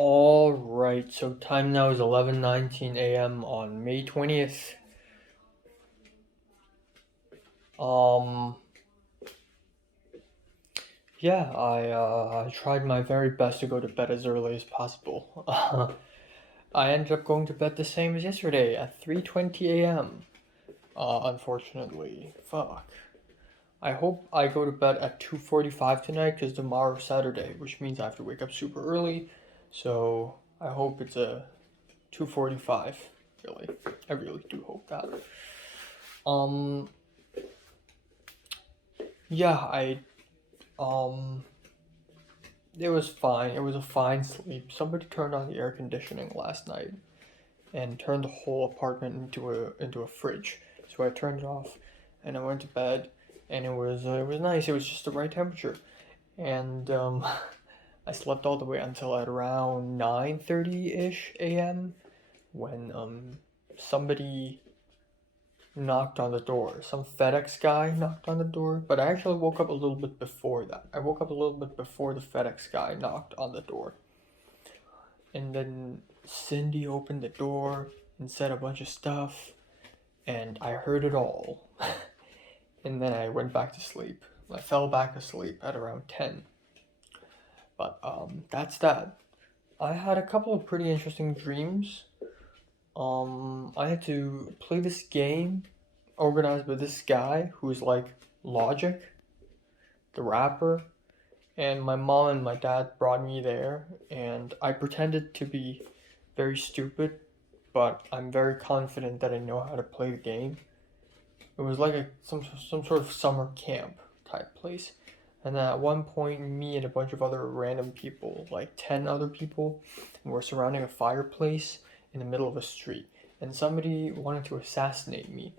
All right, so time now is 11:19 a.m. on May 20th. Um, yeah, I tried my very best to go to bed as early as possible. I ended up going to bed the same as yesterday at 3:20 a.m. Unfortunately, fuck. I hope I go to bed at 2:45 tonight because tomorrow's Saturday, which means I have to wake up super early. So I hope it's a 2:45. Really, I really do hope that. Um, yeah, um, it was fine. It was a fine sleep. Somebody turned on the air conditioning last night and turned the whole apartment into a fridge. So I turned it off, and I went to bed, and it was nice. It was just the right temperature, and I slept all the way until at around 9:30 ish a.m. when somebody knocked on the door. Some FedEx guy knocked on the door, but I actually woke up a little bit before that. I woke up a little bit before the FedEx guy knocked on the door. And then Cindy opened the door and said a bunch of stuff, and I heard it all. And then I went back to sleep. I fell back asleep at around 10. But that's that. I had a couple of pretty interesting dreams. I had to play this game organized by this guy who's like Logic, the rapper, and my mom and my dad brought me there, and I pretended to be very stupid, but I'm very confident that I know how to play the game. It was like some sort of summer camp type place. And then at one point, me and a bunch of other random people, like 10 other people, were surrounding a fireplace in the middle of a street. And somebody wanted to assassinate me.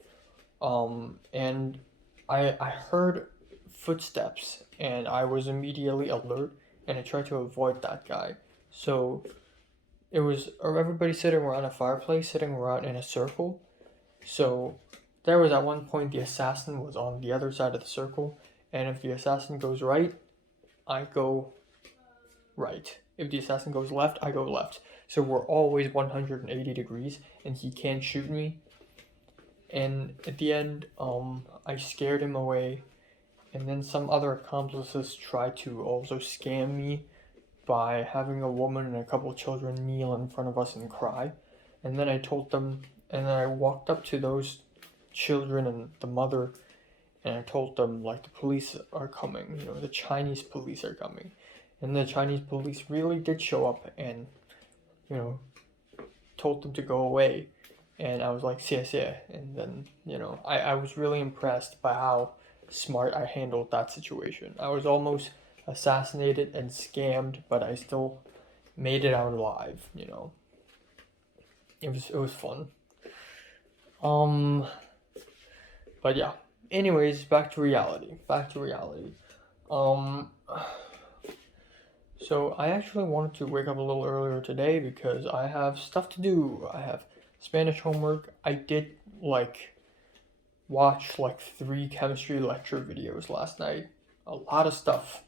And I heard footsteps and I was immediately alert and I tried to avoid that guy. So it was everybody sitting around a fireplace, sitting around in a circle. So there was at one point the assassin was on the other side of the circle, and if the assassin goes right, I go right. If the assassin goes left, I go left. So we're always 180 degrees, and he can't shoot me. And at the end, I scared him away, and then some other accomplices tried to also scam me by having a woman and a couple children kneel in front of us and cry. And then I told them, and then I walked up to those children and the mother, and I told them, like, the police are coming, the Chinese police are coming. And the Chinese police really did show up and, you know, told them to go away. And I was like, 谢谢. And then, I was really impressed by how smart I handled that situation. I was almost assassinated and scammed, but I still made it out alive. It was fun. Um, but yeah. Anyways, back to reality. Back to reality. Um, so I actually wanted to wake up a little earlier today because I have stuff to do. I have Spanish homework. I did watch like 3 chemistry lecture videos last night. A lot of stuff.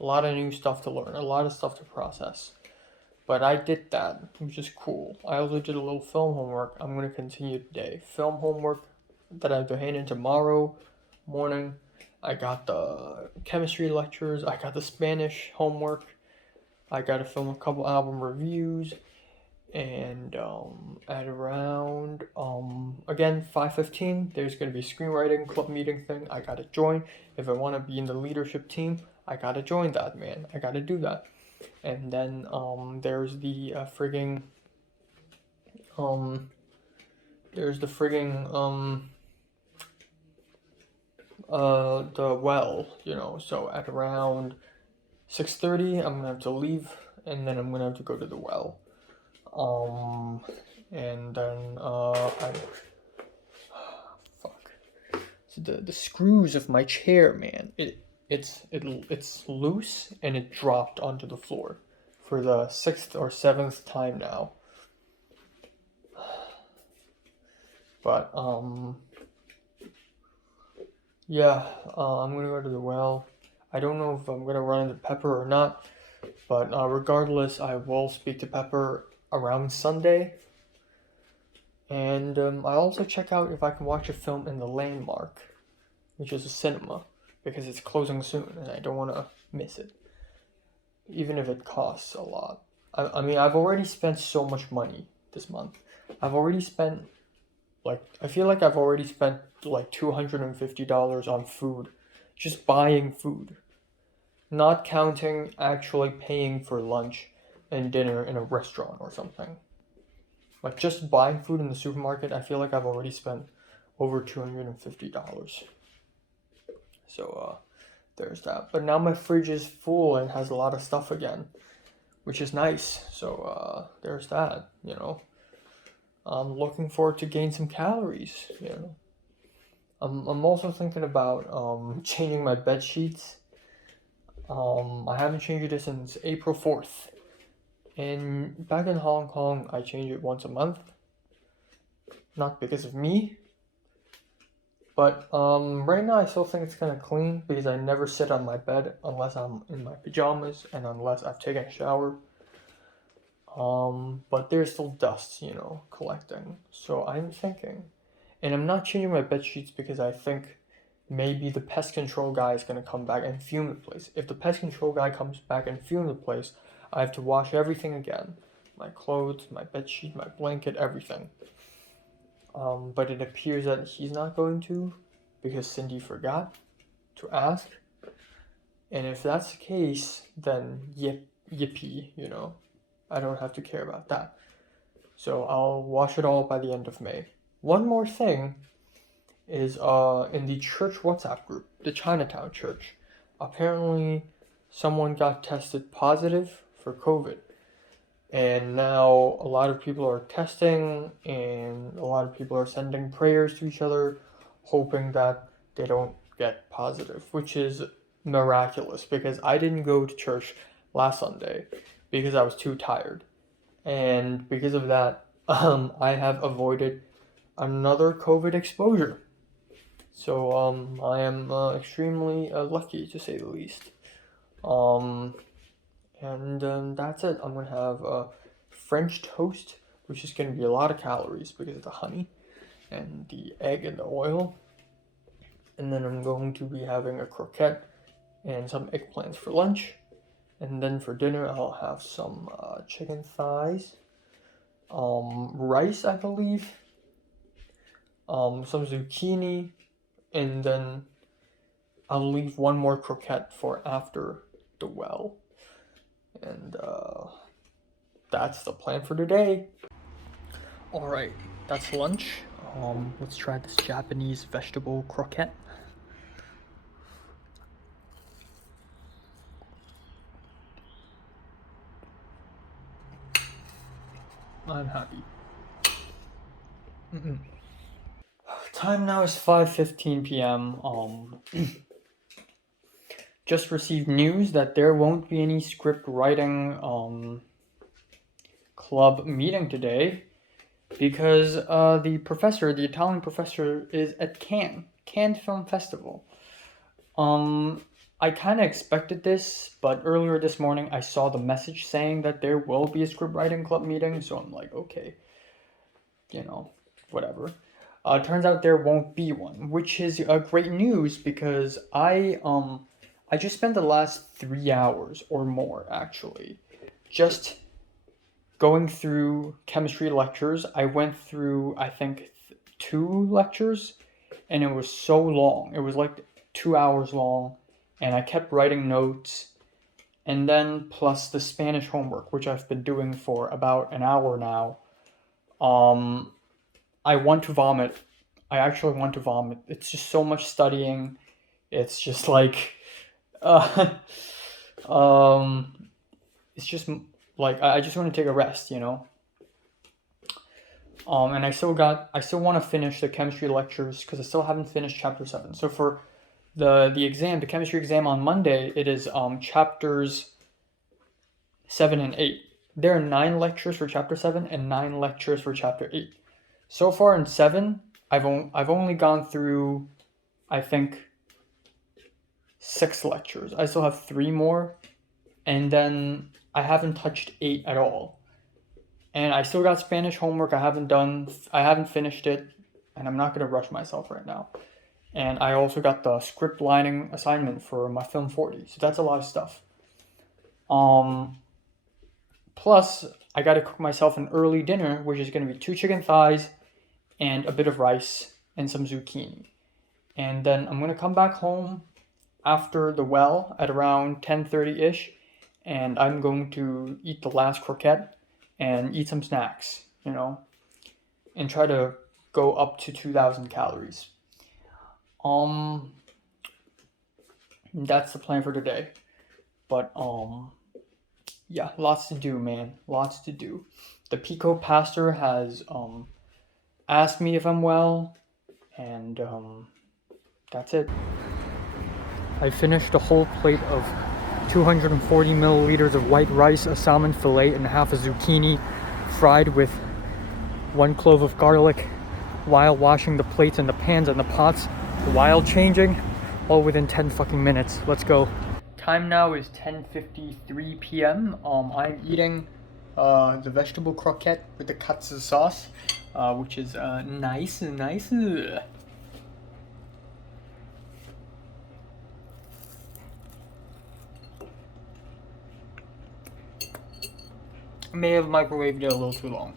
A lot of new stuff to learn. A lot of stuff to process. But I did that, which is cool. I also did a little film homework. I'm going to continue today. Film homework that I have to hand in tomorrow morning. I got the chemistry lectures. I got the Spanish homework. I got to film a couple album reviews. And at around, again, 5:15, there's going to be a screenwriting club meeting thing. I got to join. If I want to be in the leadership team, I got to join that, man. I got to do that. And then there's the the well, so at around 6:30 I'm gonna have to leave, and then I'm gonna have to go to the well. And then I fuck. So the screws of my chair, man. It's loose and it dropped onto the floor for the 6th or 7th time now. But yeah, I'm gonna go to the well. I don't know if I'm gonna run into Pepper or not, But regardless, I will speak to Pepper around Sunday. And I'll also check out if I can watch a film in the Landmark, which is a cinema, because it's closing soon and I don't want to miss it, even if it costs a lot. I mean, I've already spent so much money this month. I've already spent, I feel like I've already spent like $250 on food, just buying food, not counting actually paying for lunch and dinner in a restaurant or something. Like just buying food in the supermarket, I feel like I've already spent over $250. So there's that. But now my fridge is full and has a lot of stuff again, which is nice. So there's that, I'm looking forward to gain some calories. I'm also thinking about changing my bed sheets. I haven't changed it since April 4th. And back in Hong Kong, I change it once a month. Not because of me. But right now I still think it's kind of clean because I never sit on my bed unless I'm in my pajamas and unless I've taken a shower. But there's still dust, collecting. So I'm thinking, and I'm not changing my bed sheets because I think maybe the pest control guy is going to come back and fume the place. If the pest control guy comes back and fume the place, I have to wash everything again. My clothes, my bed sheet, my blanket, everything. But it appears that he's not going to because Cindy forgot to ask. And if that's the case, then yippee, I don't have to care about that. So I'll wash it all by the end of May. One more thing is in the church WhatsApp group, the Chinatown church. Apparently someone got tested positive for COVID. And now a lot of people are testing and a lot of people are sending prayers to each other, hoping that they don't get positive, which is miraculous because I didn't go to church last Sunday because I was too tired. And because of that, I have avoided another COVID exposure. So I am extremely lucky to say the least. And that's it. I'm gonna have French toast, which is gonna be a lot of calories because of the honey and the egg and the oil. And then I'm going to be having a croquette and some eggplants for lunch. And then for dinner, I'll have some chicken thighs, rice, I believe, some zucchini, and then I'll leave one more croquette for after the well. And that's the plan for today. Alright, that's lunch. Let's try this Japanese vegetable croquette. I'm happy. Time now is 5:15 p.m. Just received news that there won't be any script writing club meeting today because the Italian professor is at Cannes Film Festival. I kind of expected this, but earlier this morning I saw the message saying that there will be a script writing club meeting, so I'm like, okay, whatever. Turns out there won't be one, which is great news because I just spent the last 3 hours or more actually just going through chemistry lectures. I went through, I think, 2 lectures, and it was so long. It was like 2 hours long, and I kept writing notes, and then plus the Spanish homework, which I've been doing for about an hour now. I want to vomit. I actually want to vomit. It's just so much studying. It's just like, it's just like I just want to take a rest, And I still want to finish the chemistry lectures because I still haven't finished chapter 7. So for the chemistry exam on Monday, it is chapters 7 and 8. There are 9 lectures for chapter 7 and 9 lectures for chapter 8. So far in 7, I've only gone through, I think, 6 lectures. I still have 3 more, and then I haven't touched 8 at all. And I still got Spanish homework I haven't finished it, and I'm not going to rush myself right now. And I also got the script lining assignment for my film 40, so that's a lot of stuff. Um, Plus, I got to cook myself an early dinner, which is going to be 2 chicken thighs and a bit of rice and some zucchini. And then I'm going to come back home after the well at around 10:30ish, and I'm going to eat the last croquette and eat some snacks, and try to go up to 2,000 calories. Um, that's the plan for today. But yeah, lots to do, man. Lots to do. The Pico pastor has asked me if I'm well, and that's it. I finished a whole plate of 240 milliliters of white rice, a salmon fillet, and half a zucchini, fried with 1 clove of garlic, while washing the plates and the pans and the pots, while changing, all within 10 fucking minutes. Let's go. Time now is 10:53 p.m. I'm eating the vegetable croquette with the katsu sauce, which is nice. I may have microwaved it a little too long.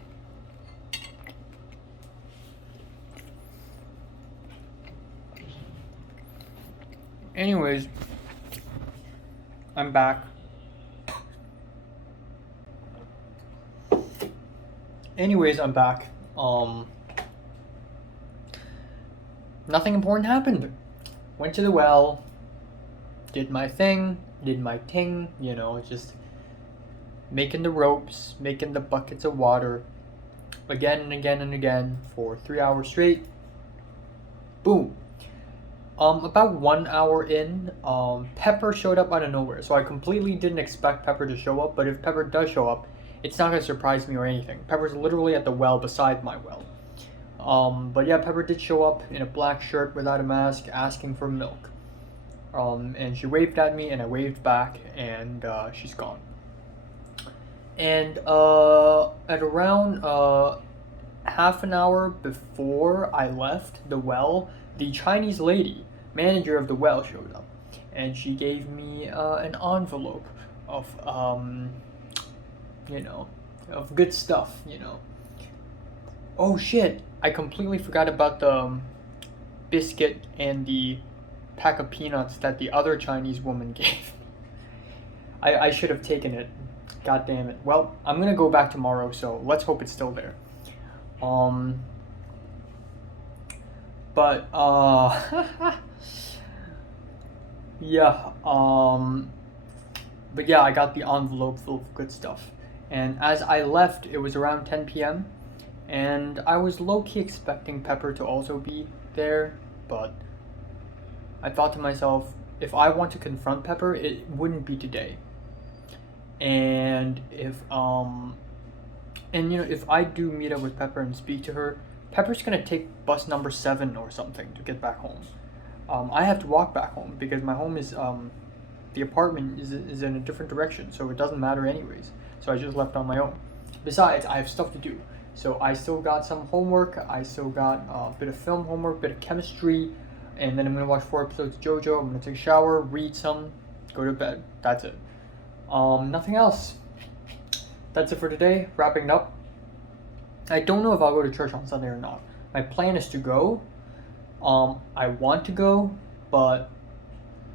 Anyways, I'm back. Nothing important happened. Went to the well, did my thing, just making the ropes, making the buckets of water, again and again and again for 3 hours straight. Boom. About 1 hour in, Pepper showed up out of nowhere. So I completely didn't expect Pepper to show up, but if Pepper does show up, it's not gonna surprise me or anything. Pepper's literally at the well beside my well. But yeah, Pepper did show up in a black shirt without a mask, asking for milk. And she waved at me, and I waved back, and she's gone. And at around half an hour before I left the well, the Chinese lady, manager of the well, showed up, and she gave me an envelope of of good stuff. Oh shit! I completely forgot about the biscuit and the pack of peanuts that the other Chinese woman gave. I should have taken it. God damn it. Well, I'm gonna go back tomorrow, so let's hope it's still there. But yeah, but yeah, I got the envelope full of good stuff. And as I left, it was around 10 p.m. and I was low-key expecting Pepper to also be there, but I thought to myself, if I want to confront Pepper, it wouldn't be today. And if if I do meet up with Pepper and speak to her, Pepper's gonna take bus number 7 or something to get back home. I have to walk back home because my home is the apartment is in a different direction, so it doesn't matter anyways. So I just left on my own. Besides, I have stuff to do. So I still got some homework. I still got a bit of film homework, bit of chemistry, and then I'm gonna watch 4 episodes of JoJo. I'm gonna take a shower, read some, go to bed. That's it. Nothing else. That's it for today. Wrapping it up. I don't know if I'll go to church on Sunday or not. My plan is to go. I want to go, but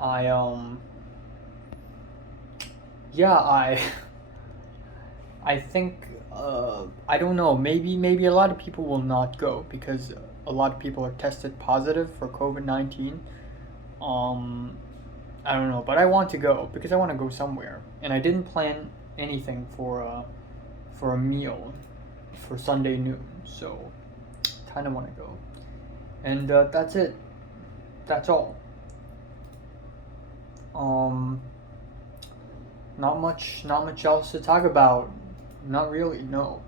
I I think I don't know. Maybe a lot of people will not go because a lot of people are tested positive for COVID-19. I don't know, but I want to go because I want to go somewhere, and I didn't plan anything for a meal for Sunday noon, so kind of want to go. And that's it. That's all. Not much else to talk about. Not really, no.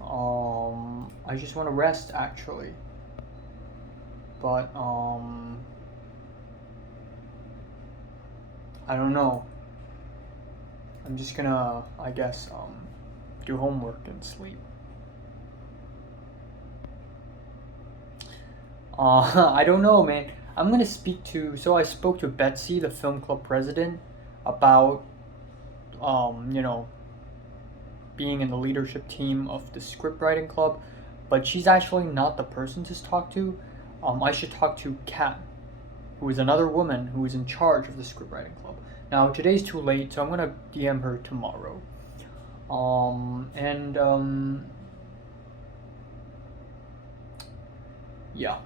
I just want to rest actually. But I don't know. I'm just gonna, I guess, do homework and sleep. I don't know, man. I'm gonna speak to. So I spoke to Betsy, the film club president, about, you know, being in the leadership team of the script writing club, but she's actually not the person to talk to. I should talk to Kat, who is another woman who is in charge of the script writing club. Now today's too late, so I'm gonna DM her tomorrow. And yeah,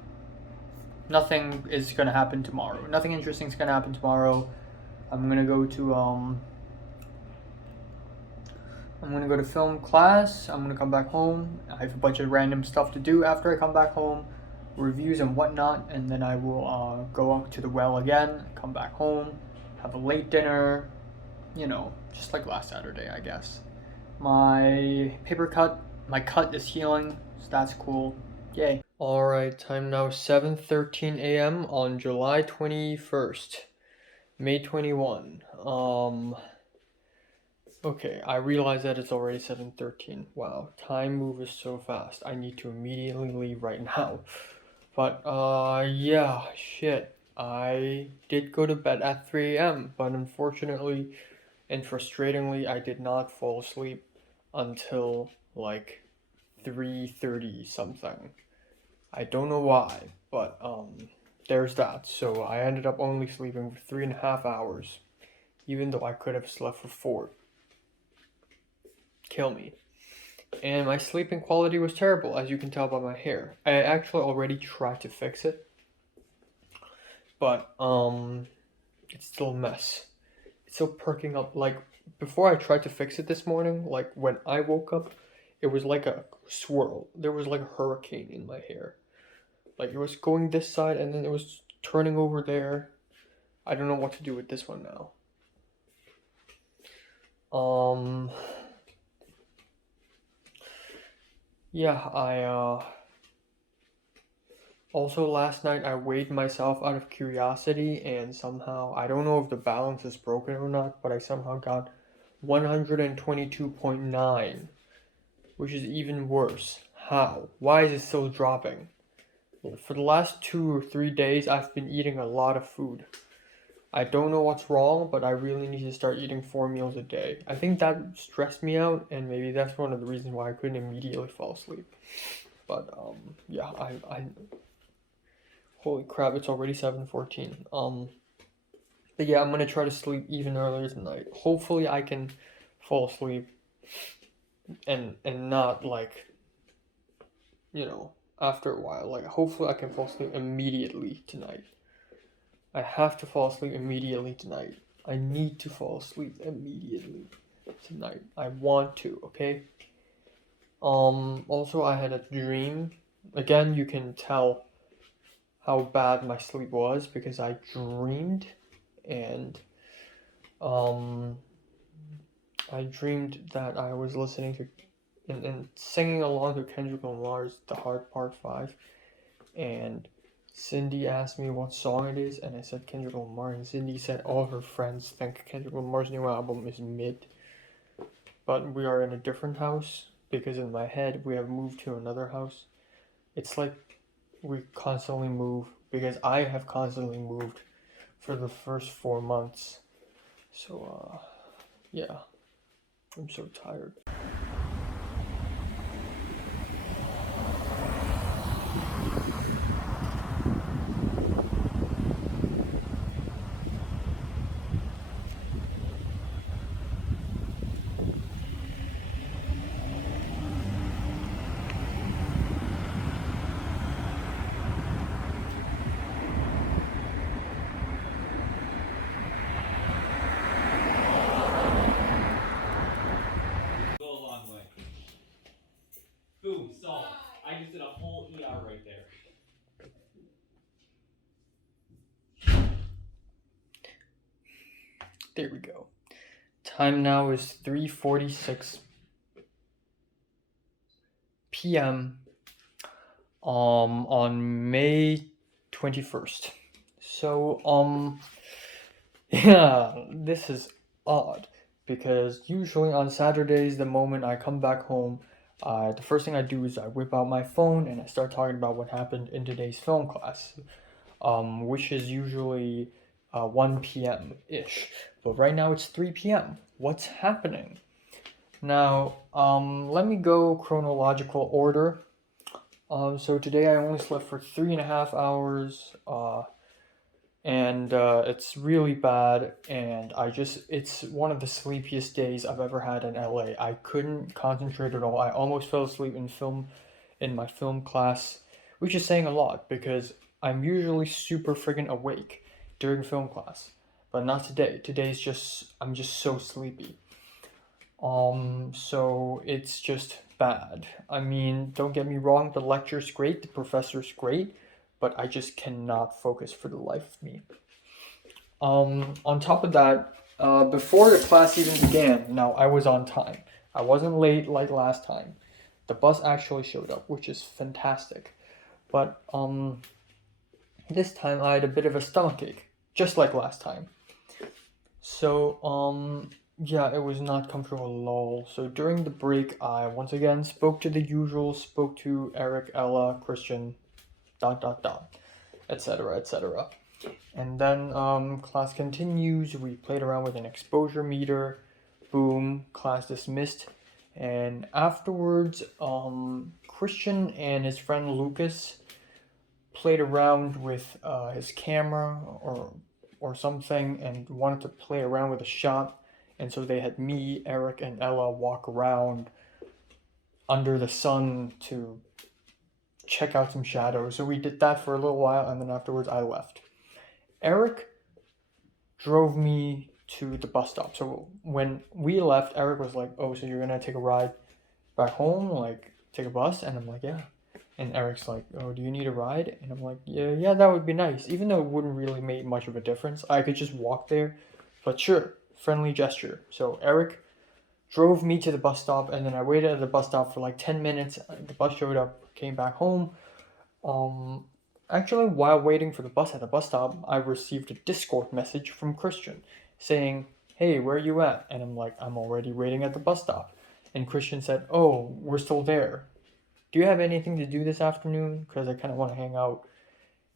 nothing is gonna happen tomorrow. Nothing interesting is gonna happen tomorrow. I'm gonna go to I'm gonna go to film class. I'm gonna come back home. I have a bunch of random stuff to do after I come back home, reviews and whatnot, and then I will go up to the well again, come back home, have a late dinner, just like last Saturday, I guess. My cut is healing, so that's cool. Yay. Alright, time now 7:13 a.m. on July 21st, May 21. Okay, I realize that it's already 7:13. Wow, time moves so fast. I need to immediately leave right now. But, yeah, shit. I did go to bed at 3 a.m., but unfortunately and frustratingly, I did not fall asleep until, like, 3:30 something. I don't know why, but, there's that. So I ended up only sleeping for 3.5 hours, even though I could have slept for 4. Kill me. And my sleeping quality was terrible, as you can tell by my hair. I actually already tried to fix it, but it's still a mess. It's still perking up. Like before I tried to fix it this morning, like when I woke up, it was like a swirl. There was like a hurricane in my hair. Like it was going this side and then it was turning over there. I don't know what to do with this one now. Yeah, also last night I weighed myself out of curiosity and somehow, I don't know if the balance is broken or not, but I somehow got 122.9, which is even worse. How? Why is it still dropping? For the last 2 or 3 days, I've been eating a lot of food. I don't know what's wrong, but I really need to start eating 4 meals a day. I think that stressed me out, and maybe that's one of the reasons why I couldn't immediately fall asleep. But yeah, I holy crap, it's already 7:14. But yeah, I'm gonna try to sleep even earlier tonight. Hopefully, I can fall asleep and not like after a while. Like hopefully, I can fall asleep immediately tonight. I have to fall asleep immediately tonight. I need to fall asleep immediately tonight. I want to, okay? Also I had a dream. Again, you can tell how bad my sleep was because I dreamed and I dreamed that I was listening to and singing along to Kendrick Lamar's The Hard Part 5, and Cindy asked me what song it is, and I said Kendrick Lamar, and Cindy said all her friends think Kendrick Lamar's new album is mid. But we are in a different house because in my head we have moved to another house. It's like we constantly move because I have constantly moved for the first 4 months. So, yeah, I'm so tired. Go a long way. Boom, solved. I just did a whole ER right there. There we go. Time now is 3:46 p.m. On May 21st. So yeah, this is odd. because usually on Saturdays, the moment I come back home, the first thing I do is I whip out my phone and I start talking about what happened in today's film class, which is usually 1 p.m. ish. But right now it's 3 p.m. What's happening? Now, let me go chronological order. So today I only slept for 3.5 hours, and it's really bad. And it's one of the sleepiest days I've ever had in LA. I couldn't concentrate at all. I almost fell asleep in my film class, which is saying a lot because I'm usually super friggin' awake during film class, but not today. I'm just so sleepy. So it's just bad. I mean, don't get me wrong, the lecture's great, the professor's great, but I just cannot focus for the life of me. On top of that, before the class even began, now I was on time. I wasn't late like last time. The bus actually showed up, which is fantastic. But this time I had a bit of a stomachache, just like last time. So yeah, it was not comfortable at all. So during the break, I once again spoke to the usual, spoke to Eric, Ella, Christian, dot dot dot, etc. etc. And then class continues. We played around with an exposure meter. Boom, class dismissed. And afterwards, Christian and his friend Lucas played around with his camera or something and wanted to play around with a shot. And so they had me, Eric, and Ella walk around under the sun to check out some shadows. So we did that for a little while, and then afterwards I left. Eric drove me to the bus stop. So when we left, Eric was like, "Oh, so you're gonna take a ride back home? Like, take a bus?" And I'm like, "Yeah." And Eric's like, "Oh, do you need a ride?" And I'm like, "Yeah, that would be nice." Even though it wouldn't really make much of a difference, I could just walk there. But sure, friendly gesture. So Eric drove me to the bus stop, and then I waited at the bus stop for like 10 minutes. The bus showed up, came back home. Um, Actually, while waiting for the bus at the bus stop, I received a Discord message from Christian saying, "Hey, where are you at?" And I'm like, "I'm already waiting at the bus stop." And Christian said, "Oh, we're still there. Do you have anything to do this afternoon? Because I kind of want to hang out."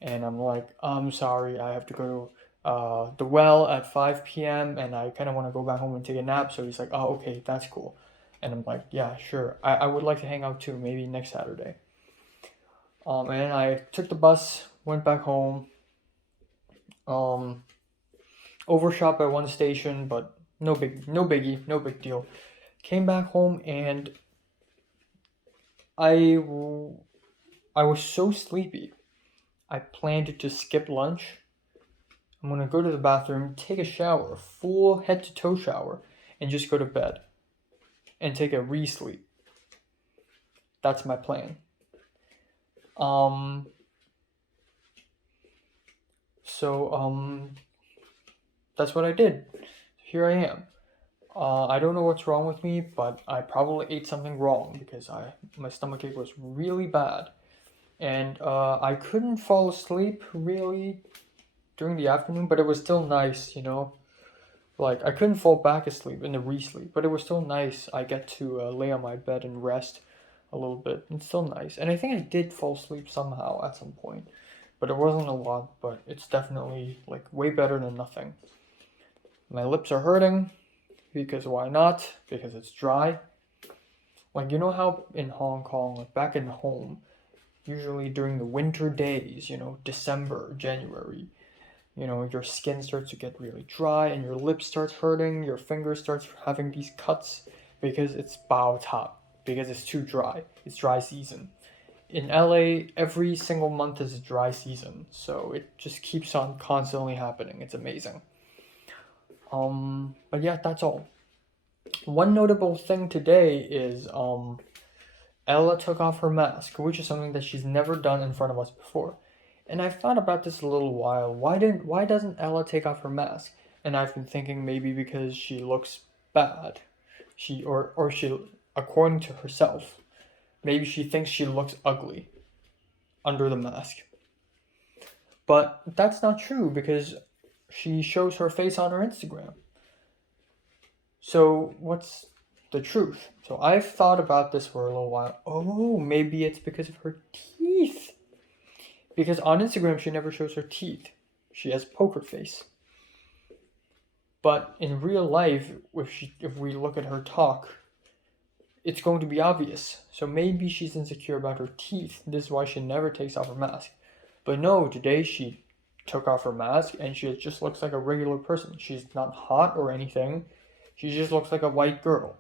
And I'm like, "I'm sorry, I have to go to the well at 5 p.m. and I kind of want to go back home and take a nap." So he's like, "Oh, okay, that's cool." And I'm like, "Yeah, sure. I would like to hang out too, maybe next Saturday." And then I took the bus, went back home, um, overshot by one station, but no biggie, no big deal. Came back home and I, I was so sleepy. I planned to skip lunch. I'm gonna go to the bathroom, take a shower, full head to toe shower, and just go to bed and take a re-sleep. That's my plan. Um, so that's what I did. Here I am. I don't know what's wrong with me, but I probably ate something wrong because my stomachache was really bad, and I couldn't fall asleep really during the afternoon, but it was still nice, you know. Like I couldn't fall back asleep in the re-sleep, but it was still nice. I get to lay on my bed and rest a little bit. It's still nice, and I think I did fall asleep somehow at some point, but it wasn't a lot. But it's definitely like way better than nothing. My lips are hurting because why not? Because it's dry. Like you know how in Hong Kong, like back in home, usually during the winter days, December, January, your skin starts to get really dry and your lips starts hurting, your fingers starts having these cuts because it's bao top, because it's too dry. It's dry season. In LA, every single month is a dry season, so it just keeps on constantly happening. It's amazing. But yeah, that's all. One notable thing today is Ella took off her mask, which is something that she's never done in front of us before. And I've thought about this a little while. Why doesn't Ella take off her mask? And I've been thinking maybe because she looks bad. She according to herself, maybe she thinks she looks ugly under the mask. But that's not true because she shows her face on her Instagram. So what's the truth? So I've thought about this for a little while. Oh, maybe it's because of her teeth. Because on Instagram she never shows her teeth. She has poker face. But in real life, if we look at her talk, it's going to be obvious. So maybe she's insecure about her teeth. This is why she never takes off her mask. But no, today she took off her mask and she just looks like a regular person. She's not hot or anything. She just looks like a white girl.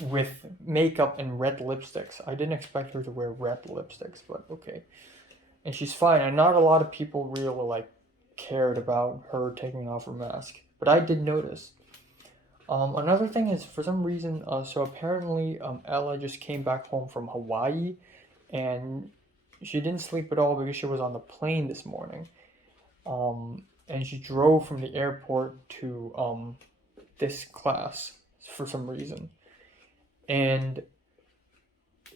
With makeup and red lipsticks. I didn't expect her to wear red lipsticks, but okay. And she's fine. And not a lot of people really cared about her taking off her mask. But I did notice. Another thing is, for some reason, so apparently Ella just came back home from Hawaii, and she didn't sleep at all because she was on the plane this morning. And she drove from the airport to this class for some reason. And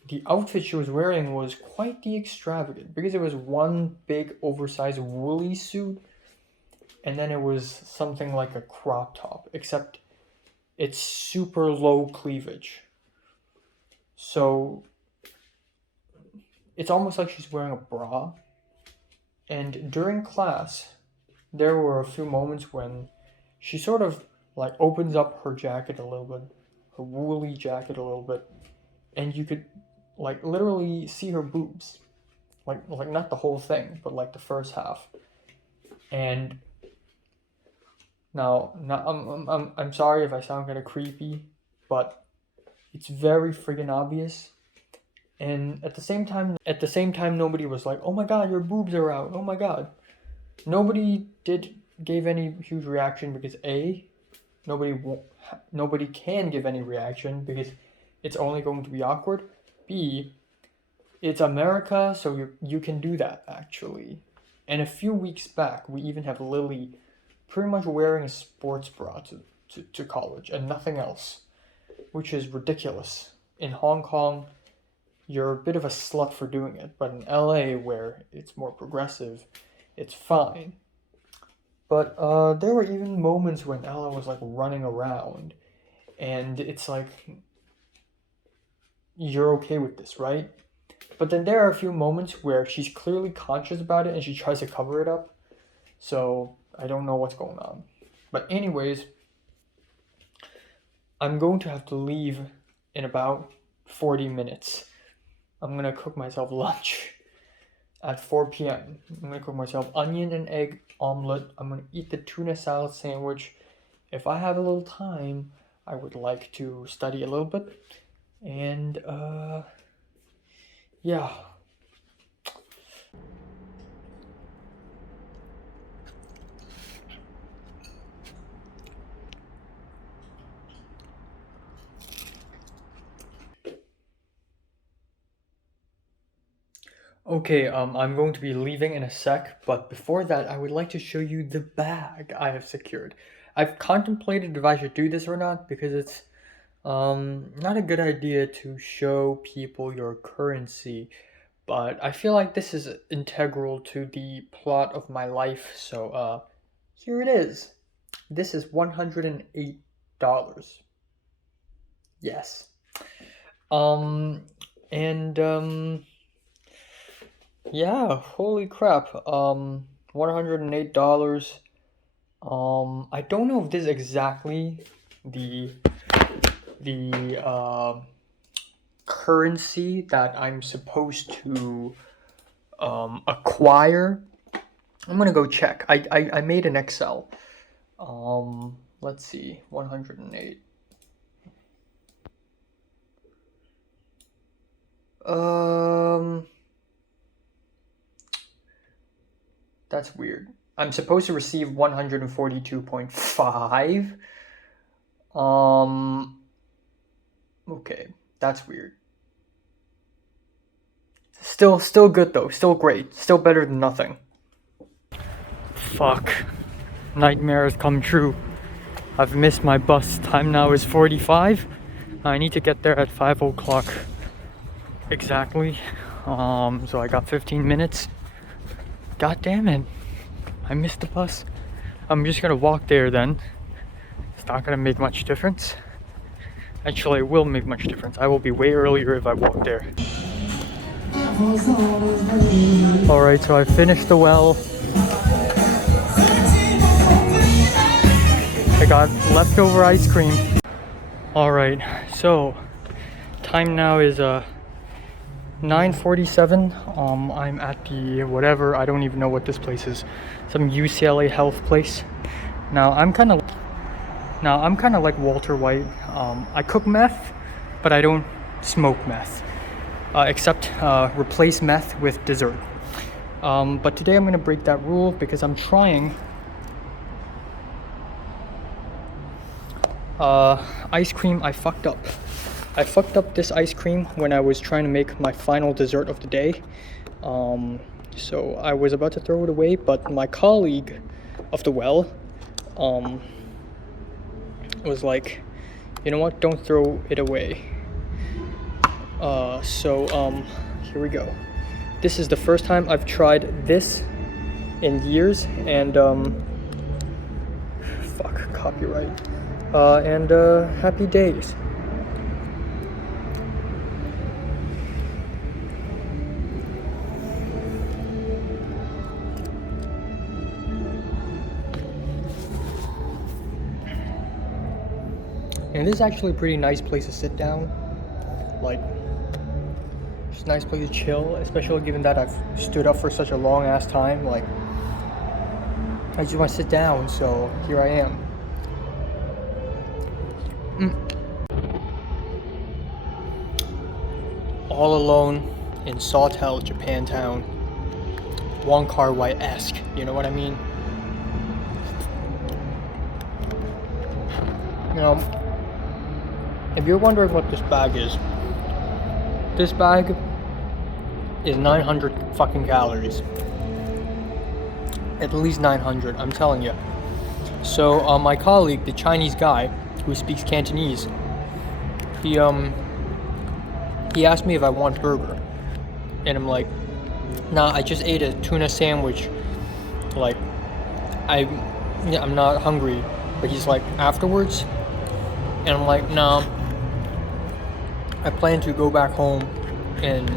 the outfit she was wearing was quite the extravagant because it was one big oversized woolly suit, and then it was something like a crop top, except it's super low cleavage. So it's almost like she's wearing a bra. And during class, there were a few moments when she sort of opens up her jacket a little bit, her woolly jacket a little bit, and you could literally see her boobs. Like not the whole thing, but the first half. And now I'm sorry if I sound kind of creepy, but it's very friggin' obvious. And at the same time, nobody was like, "Oh my God, your boobs are out! Oh my God!" Nobody gave any huge reaction because nobody can give any reaction because it's only going to be awkward. B, it's America, so you can do that actually. And a few weeks back, we even have Lily pretty much wearing a sports bra to college and nothing else, which is ridiculous. In Hong Kong, you're a bit of a slut for doing it, but in LA, where it's more progressive, it's fine. But there were even moments when Ella was running around, and it's like, you're okay with this, right? But then there are a few moments where she's clearly conscious about it and she tries to cover it up. So I don't know what's going on. But anyways, I'm going to have to leave in about 40 minutes. I'm going to cook myself lunch at 4 p.m. I'm going to cook myself onion and egg omelet. I'm going to eat the tuna salad sandwich. If I have a little time, I would like to study a little bit. And, yeah. Okay, I'm going to be leaving in a sec, but before that, I would like to show you the bag I have secured. I've contemplated if I should do this or not because it's not a good idea to show people your currency, but I feel like this is integral to the plot of my life, so here it is. This is $108. Yes. And yeah, holy crap. $108. I don't know if this is exactly the currency that I'm supposed to acquire. I'm gonna go check. I made an Excel. Let's see, 108. That's weird. I'm supposed to receive 142.5. Okay, that's weird. Still good though. Still great. Still better than nothing. Fuck. Nightmares come true. I've missed my bus. Time now is 45. I need to get there at 5 o'clock. Exactly. So I got 15 minutes. God damn it. I missed the bus. I'm just gonna walk there then. not gonna make much difference. Actually, it will make much difference. I will be way earlier if I walk there. Alright, so I finished the well. I got leftover ice cream. Alright, so time now is 9:47. I'm at the whatever, I don't even know what this place is. Some UCLA health place. Now I'm kind of like Walter White. I cook meth, but I don't smoke meth. Except replace meth with dessert. But today I'm gonna break that rule because I'm trying ice cream. I fucked up this ice cream when I was trying to make my final dessert of the day. So I was about to throw it away, but my colleague of the well was like, you know what, don't throw it away. Here we go. This is the first time I've tried this in years, and fuck, copyright. Happy days. And this is actually a pretty nice place to sit down. Like, it's a nice place to chill, especially given that I've stood up for such a long ass time. Like, I just want to sit down, so here I am. All alone in Sawtell, Japantown. Wong Kar-wai-esque, you know what I mean? You know, if you're wondering what this bag is, this bag is 900 fucking calories. At least 900, I'm telling you. So my colleague, the Chinese guy who speaks Cantonese, he asked me if I want burger, and I'm like, nah, I just ate a tuna sandwich. Like, I'm not hungry. But he's like, afterwards, and I'm like, nah. I plan to go back home and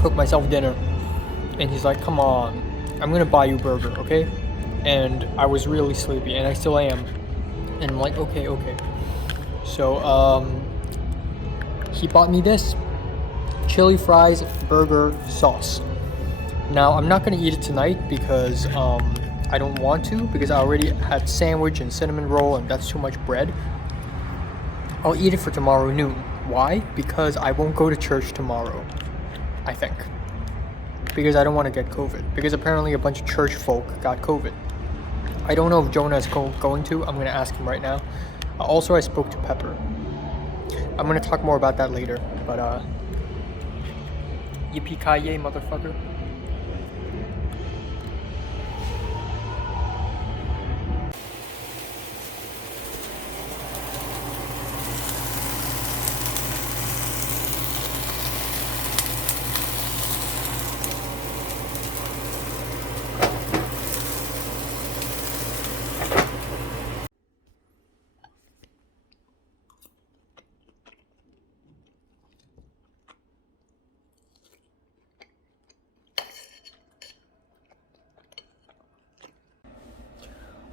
cook myself dinner. And he's like, come on, I'm gonna buy you burger, okay? And I was really sleepy, and I still am. And I'm like, okay. So he bought me this chili fries burger sauce. Now I'm not gonna eat it tonight because I don't want to, because I already had sandwich and cinnamon roll, and that's too much bread. I'll eat it for tomorrow noon. Why? Because I won't go to church tomorrow, I think. Because I don't want to get COVID. Because apparently a bunch of church folk got COVID. I don't know if Jonah is going to. I'm going to ask him right now. Also, I spoke to Pepper. I'm going to talk more about that later. But, yippee-ki-yay, motherfucker.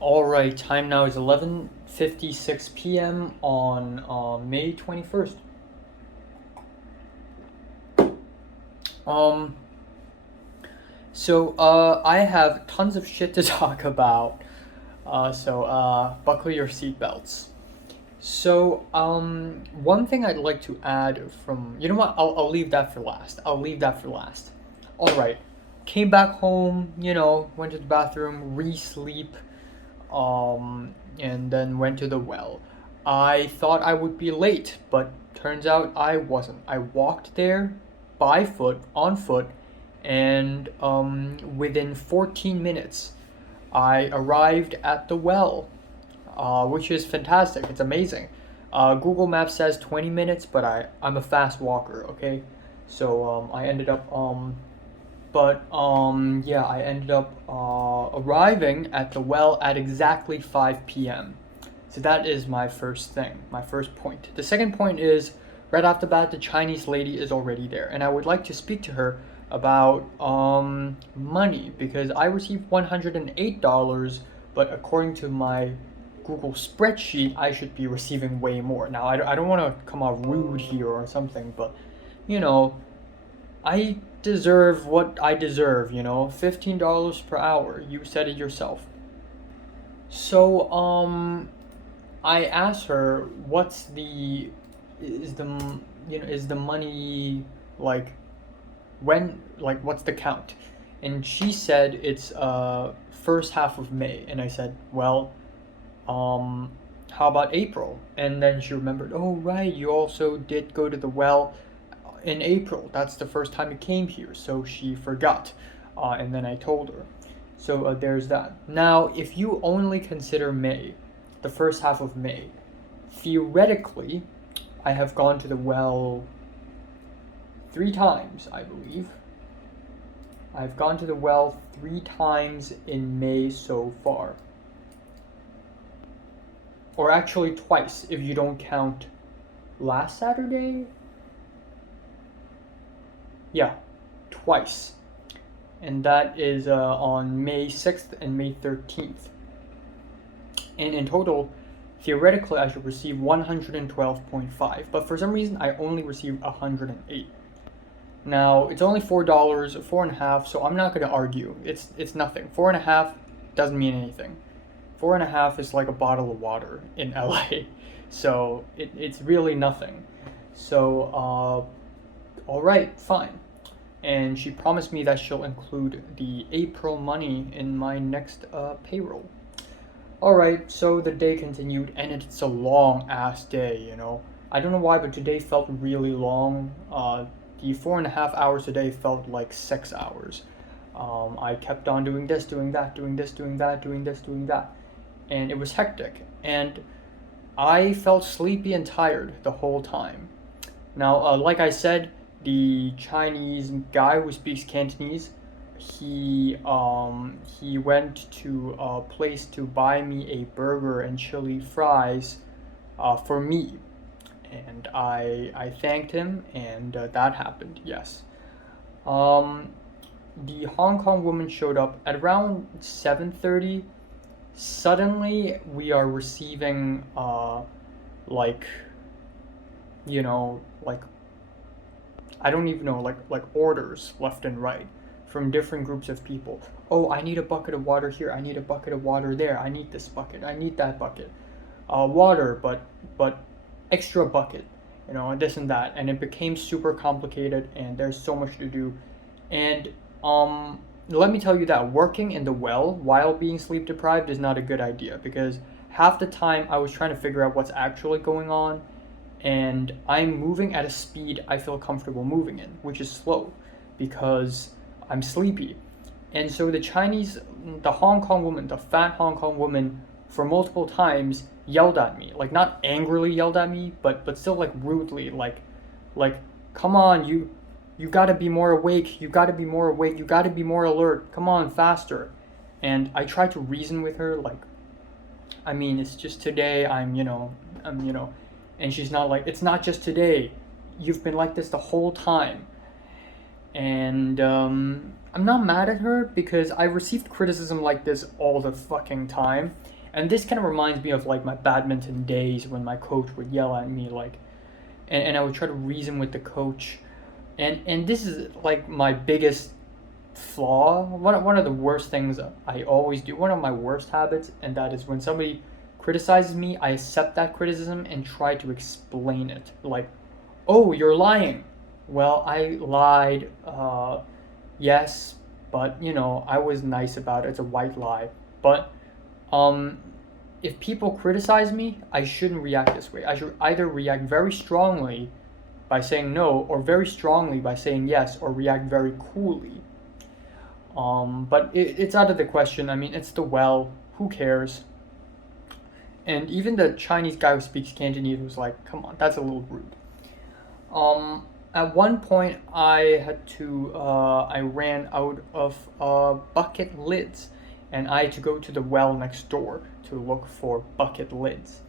Alright, time now is 11:56 p.m. on May 21st. I have tons of shit to talk about. Buckle your seatbelts. So, one thing I'd like to add from, you know what, I'll leave that for last. Alright, came back home, went to the bathroom, re-sleep, and then went to the well. I thought I would be late, but turns out I wasn't. I walked there on foot, and within 14 minutes, I arrived at the well, which is fantastic. It's amazing. Google Maps says 20 minutes, but I'm a fast walker, okay? So I ended up But yeah, I ended up arriving at the well at exactly 5 p.m. So that is my first thing, my first point. The second point is right off the bat, the Chinese lady is already there, and I would like to speak to her about money because I received $108, but according to my Google spreadsheet, I should be receiving way more. Now, I don't want to come off rude here or something, but you know, I deserve what I deserve, $15 per hour. You said it yourself. So, I asked her, what's the, is the, is the money, like, what's the count? And she said it's, first half of May. And I said, well, how about April? And then she remembered, oh, right, you also did go to the well in April. That's the first time you came here. So she forgot. And then I told her. So there's that. Now, if you only consider May, the first half of May, theoretically, I have gone to the well 3 times, I believe. I've gone to the well 3 times in May so far. Or actually twice, if you don't count last Saturday. Yeah, twice. And that is on May 6th and May 13th. And in total, theoretically, I should receive 112.5, but for some reason, I only received 108. Now, it's only $4, 4.5, so I'm not going to argue. It's nothing. 4.5 doesn't mean anything. 4.5 is like a bottle of water in LA, so it's really nothing. So, all right, fine. And she promised me that she'll include the April money in my next payroll. Alright, so the day continued, and it's a long ass day, I don't know why, but today felt really long. The 4.5 hours a day felt like 6 hours. I kept on doing this, doing that, doing this, doing that, doing this, doing that. And it was hectic. And I felt sleepy and tired the whole time. Now, like I said, the Chinese guy who speaks Cantonese, he went to a place to buy me a burger and chili fries for me, and I thanked him, and that happened. Yes. The Hong Kong woman showed up at around 7:30. Suddenly, we are receiving like, like, I don't even know, like orders left and right from different groups of people. Oh, I need a bucket of water here. I need a bucket of water there. I need this bucket. I need that bucket. Water, but extra bucket, and this and that. And it became super complicated, and there's so much to do. And let me tell you that working in the well while being sleep deprived is not a good idea, because half the time I was trying to figure out what's actually going on, and I'm moving at a speed I feel comfortable moving in, which is slow because I'm sleepy. And so the Hong Kong woman, the fat Hong Kong woman, for multiple times yelled at me, like not angrily yelled at me, but still like rudely, like, come on, you gotta be more awake, you gotta be more awake, you gotta be more alert, come on, faster. And I tried to reason with her, like, I mean, it's just today, and she's not like, it's not just today, you've been like this the whole time. And I'm not mad at her because I received criticism like this all the fucking time. And this kind of reminds me of like my badminton days when my coach would yell at me, like, and I would try to reason with the coach. And this is like my biggest flaw, one of the worst things I always do, one of my worst habits, and that is when somebody criticizes me, I accept that criticism and try to explain it. Like, oh, you're lying. Well, I lied, yes, but, I was nice about it. It's a white lie. But if people criticize me, I shouldn't react this way. I should either react very strongly by saying no, or very strongly by saying yes, or react very coolly. But it's out of the question. I mean, it's the well. Who cares? And even the Chinese guy who speaks Cantonese was like, come on, that's a little rude. at one point I had to I ran out of bucket lids, and I had to go to the well next door to look for bucket lids.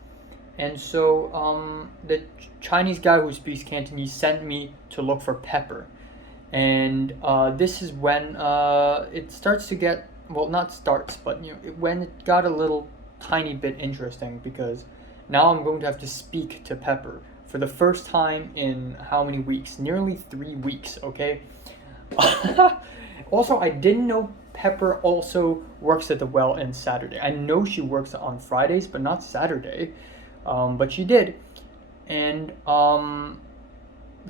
And so the Chinese guy who speaks Cantonese sent me to look for pepper. And this is when it starts to get, well, not starts, but when it got a little tiny bit interesting, because now I'm going to have to speak to Pepper for the first time in how many weeks? Nearly 3 weeks, okay? Also, I didn't know Pepper also works at the well on Saturday. I know she works on Fridays, but not Saturday. But she did. And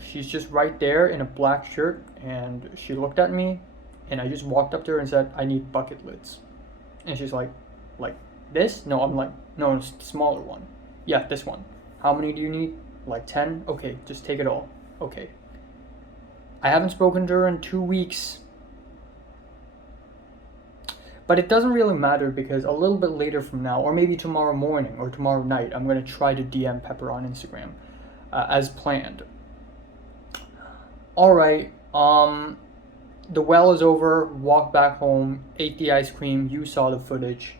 she's just right there in a black shirt, and she looked at me, and I just walked up to her and said, I need bucket lids. And she's like this? No, I'm like, no, it's the smaller one. Yeah, this one. How many do you need? Like 10? Okay, just take it all. Okay. I haven't spoken to her in 2 weeks. But it doesn't really matter, because a little bit later from now, or maybe tomorrow morning or tomorrow night, I'm going to try to DM Pepper on Instagram as planned. Alright, the well is over, walked back home, ate the ice cream, you saw the footage.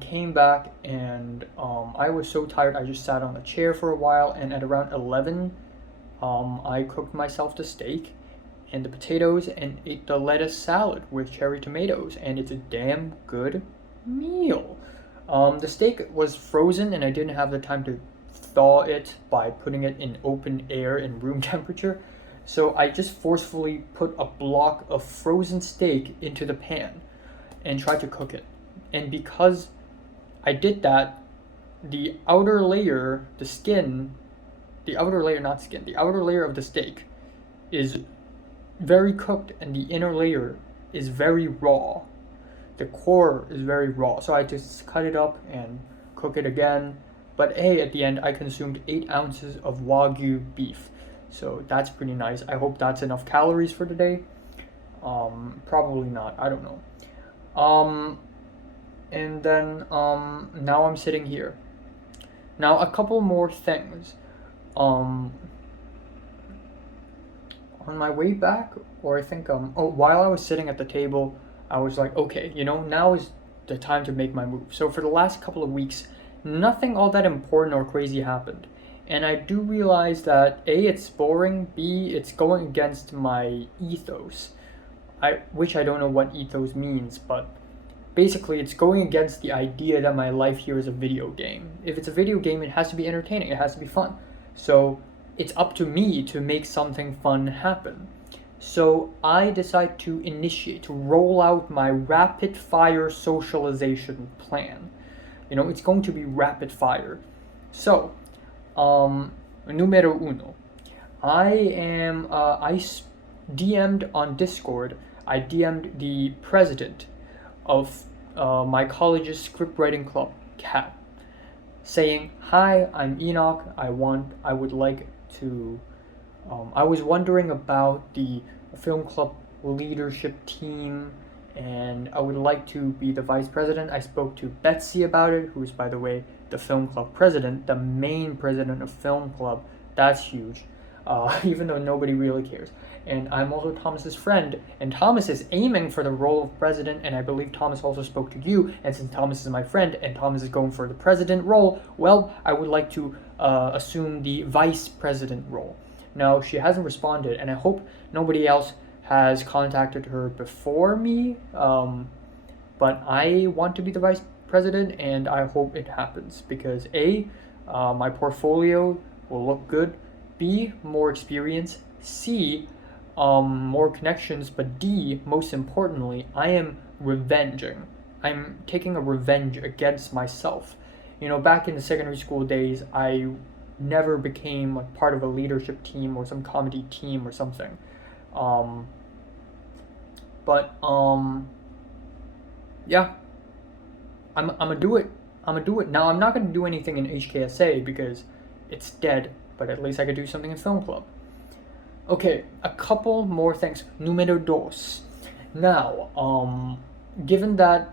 Came back, and I was so tired I just sat on a chair for a while, and at around 11 I cooked myself the steak and the potatoes and ate the lettuce salad with cherry tomatoes, and it's a damn good meal. The steak was frozen, and I didn't have the time to thaw it by putting it in open air in room temperature, so I just forcefully put a block of frozen steak into the pan and tried to cook it. And because I did that, the outer layer, the skin, the outer layer, not skin, the outer layer of the steak is very cooked, and the inner layer is very raw. The core is very raw. So I just cut it up and cook it again. But hey, at the end, I consumed 8 ounces of Wagyu beef. So that's pretty nice. I hope that's enough calories for today. Probably not. I don't know. And then now I'm sitting here. Now a couple more things. On my way back, or I think while I was sitting at the table, I was like, okay, now is the time to make my move. So for the last couple of weeks, nothing all that important or crazy happened. And I do realize that A, it's boring, B, it's going against my ethos. Which I don't know what ethos means, but basically it's going against the idea that my life here is a video game. If it's a video game, it has to be entertaining, it has to be fun. So it's up to me to make something fun happen. So I decide to roll out my rapid fire socialization plan. It's going to be rapid fire. So, numero uno. I DM'd on Discord, I DM'd the president of my college's script writing club, CAT, saying, hi, I'm Enoch, I would like to, I was wondering about the film club leadership team, and I would like to be the vice president. I spoke to Betsy about it, who is, by the way, the film club president, the main president of film club. That's huge, even though nobody really cares. And I'm also Thomas's friend, and Thomas is aiming for the role of president, and I believe Thomas also spoke to you, and since Thomas is my friend, and Thomas is going for the president role, well, I would like to assume the vice president role. Now, she hasn't responded, and I hope nobody else has contacted her before me, but I want to be the vice president, and I hope it happens, because A, my portfolio will look good, B, more experience, C, more connections, but D, most importantly, I am revenging. I'm taking a revenge against myself. Back in the secondary school days, I never became like part of a leadership team or some comedy team or something. Yeah, I'm gonna do it. Now, I'm not gonna do anything in HKSA because it's dead, but at least I could do something in film club. Okay, a couple more things. Numero dos. Now, given that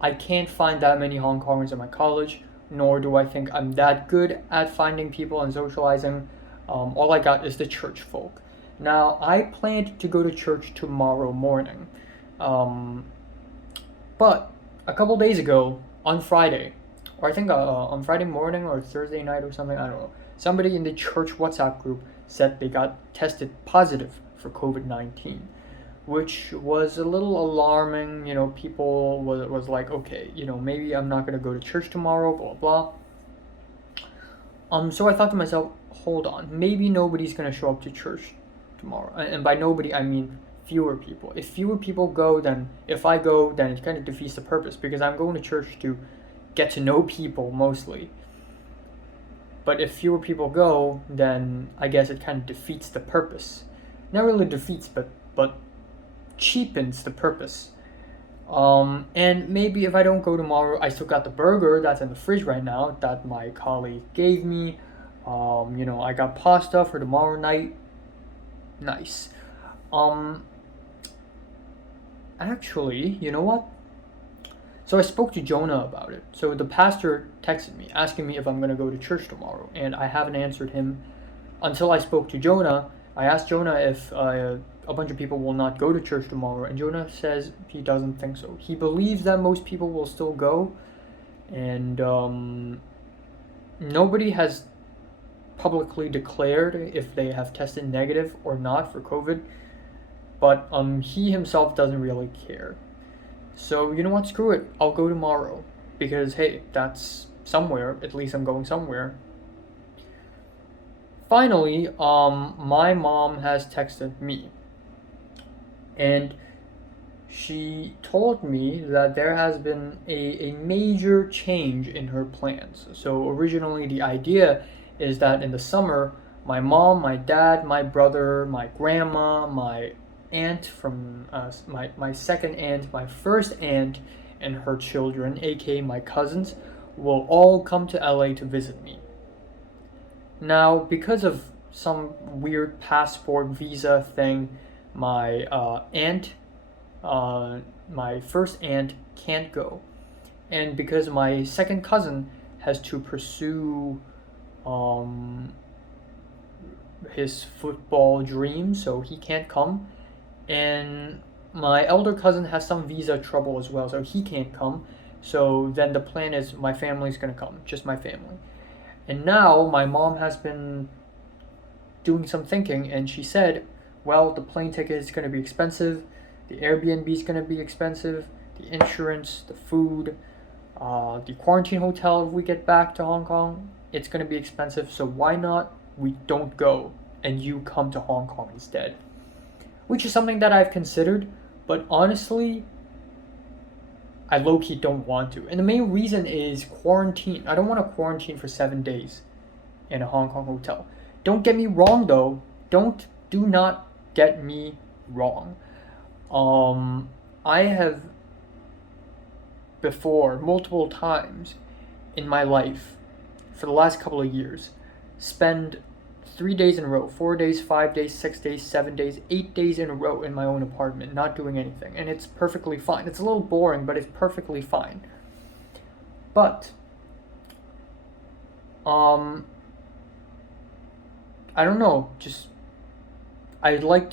I can't find that many Hong Kongers in my college, nor do I think I'm that good at finding people and socializing, All I got is the church folk. Now, I planned to go to church tomorrow morning. Um, but a couple days ago, on Friday, or I think on Friday morning or Thursday night or something, I don't know, somebody in the church WhatsApp group said they got tested positive for COVID-19, which was a little alarming. People was like, okay, maybe I'm not going to go to church tomorrow, blah, blah. So I thought to myself, hold on, maybe nobody's going to show up to church tomorrow. And by nobody, I mean fewer people. If fewer people go, then if I go, then it kind of defeats the purpose, because I'm going to church to get to know people mostly. But if fewer people go, then I guess it kind of defeats the purpose. Not really defeats, but cheapens the purpose. And maybe if I don't go tomorrow, I still got the burger that's in the fridge right now that my colleague gave me. I got pasta for tomorrow night. Nice. Actually, you know what? So I spoke to Jonah about it. So the pastor texted me asking me if I'm going to go to church tomorrow, and I haven't answered him until I spoke to Jonah. I asked Jonah if a bunch of people will not go to church tomorrow, and Jonah says he doesn't think so. He believes that most people will still go, and nobody has publicly declared if they have tested negative or not for COVID, but he himself doesn't really care. So you know what? Screw it. I'll go tomorrow because hey, that's somewhere. At least I'm going somewhere. Finally, my mom has texted me, and she told me that there has been a major change in her plans. So originally, the idea is that in the summer, my mom, my dad, my brother, my grandma, my aunt from my second aunt, my first aunt, and her children, aka my cousins, will all come to LA to visit me. Now, because of some weird passport visa thing, my my first aunt can't go, and because my second cousin has to pursue his football dream, so he can't come, and my elder cousin has some visa trouble as well, so he can't come. So then the plan is my family's gonna come, just my family. And now my mom has been doing some thinking, and she said, well, the plane ticket is going to be expensive, the Airbnb is going to be expensive, the insurance, the food, the quarantine hotel if we get back to Hong Kong, it's going to be expensive, so why not we don't go and you come to Hong Kong instead? Which is something that I've considered, but honestly, I low-key don't want to. And the main reason is quarantine. I don't want to quarantine for 7 days in a Hong Kong hotel. Don't get me wrong though. Do not get me wrong. I have before, multiple times in my life, for the last couple of years, spend 3 days in a row, 4 days, 5 days, 6 days, 7 days, 8 days in a row in my own apartment, not doing anything. And it's perfectly fine. It's a little boring, but it's perfectly fine. But, I don't know, just, I like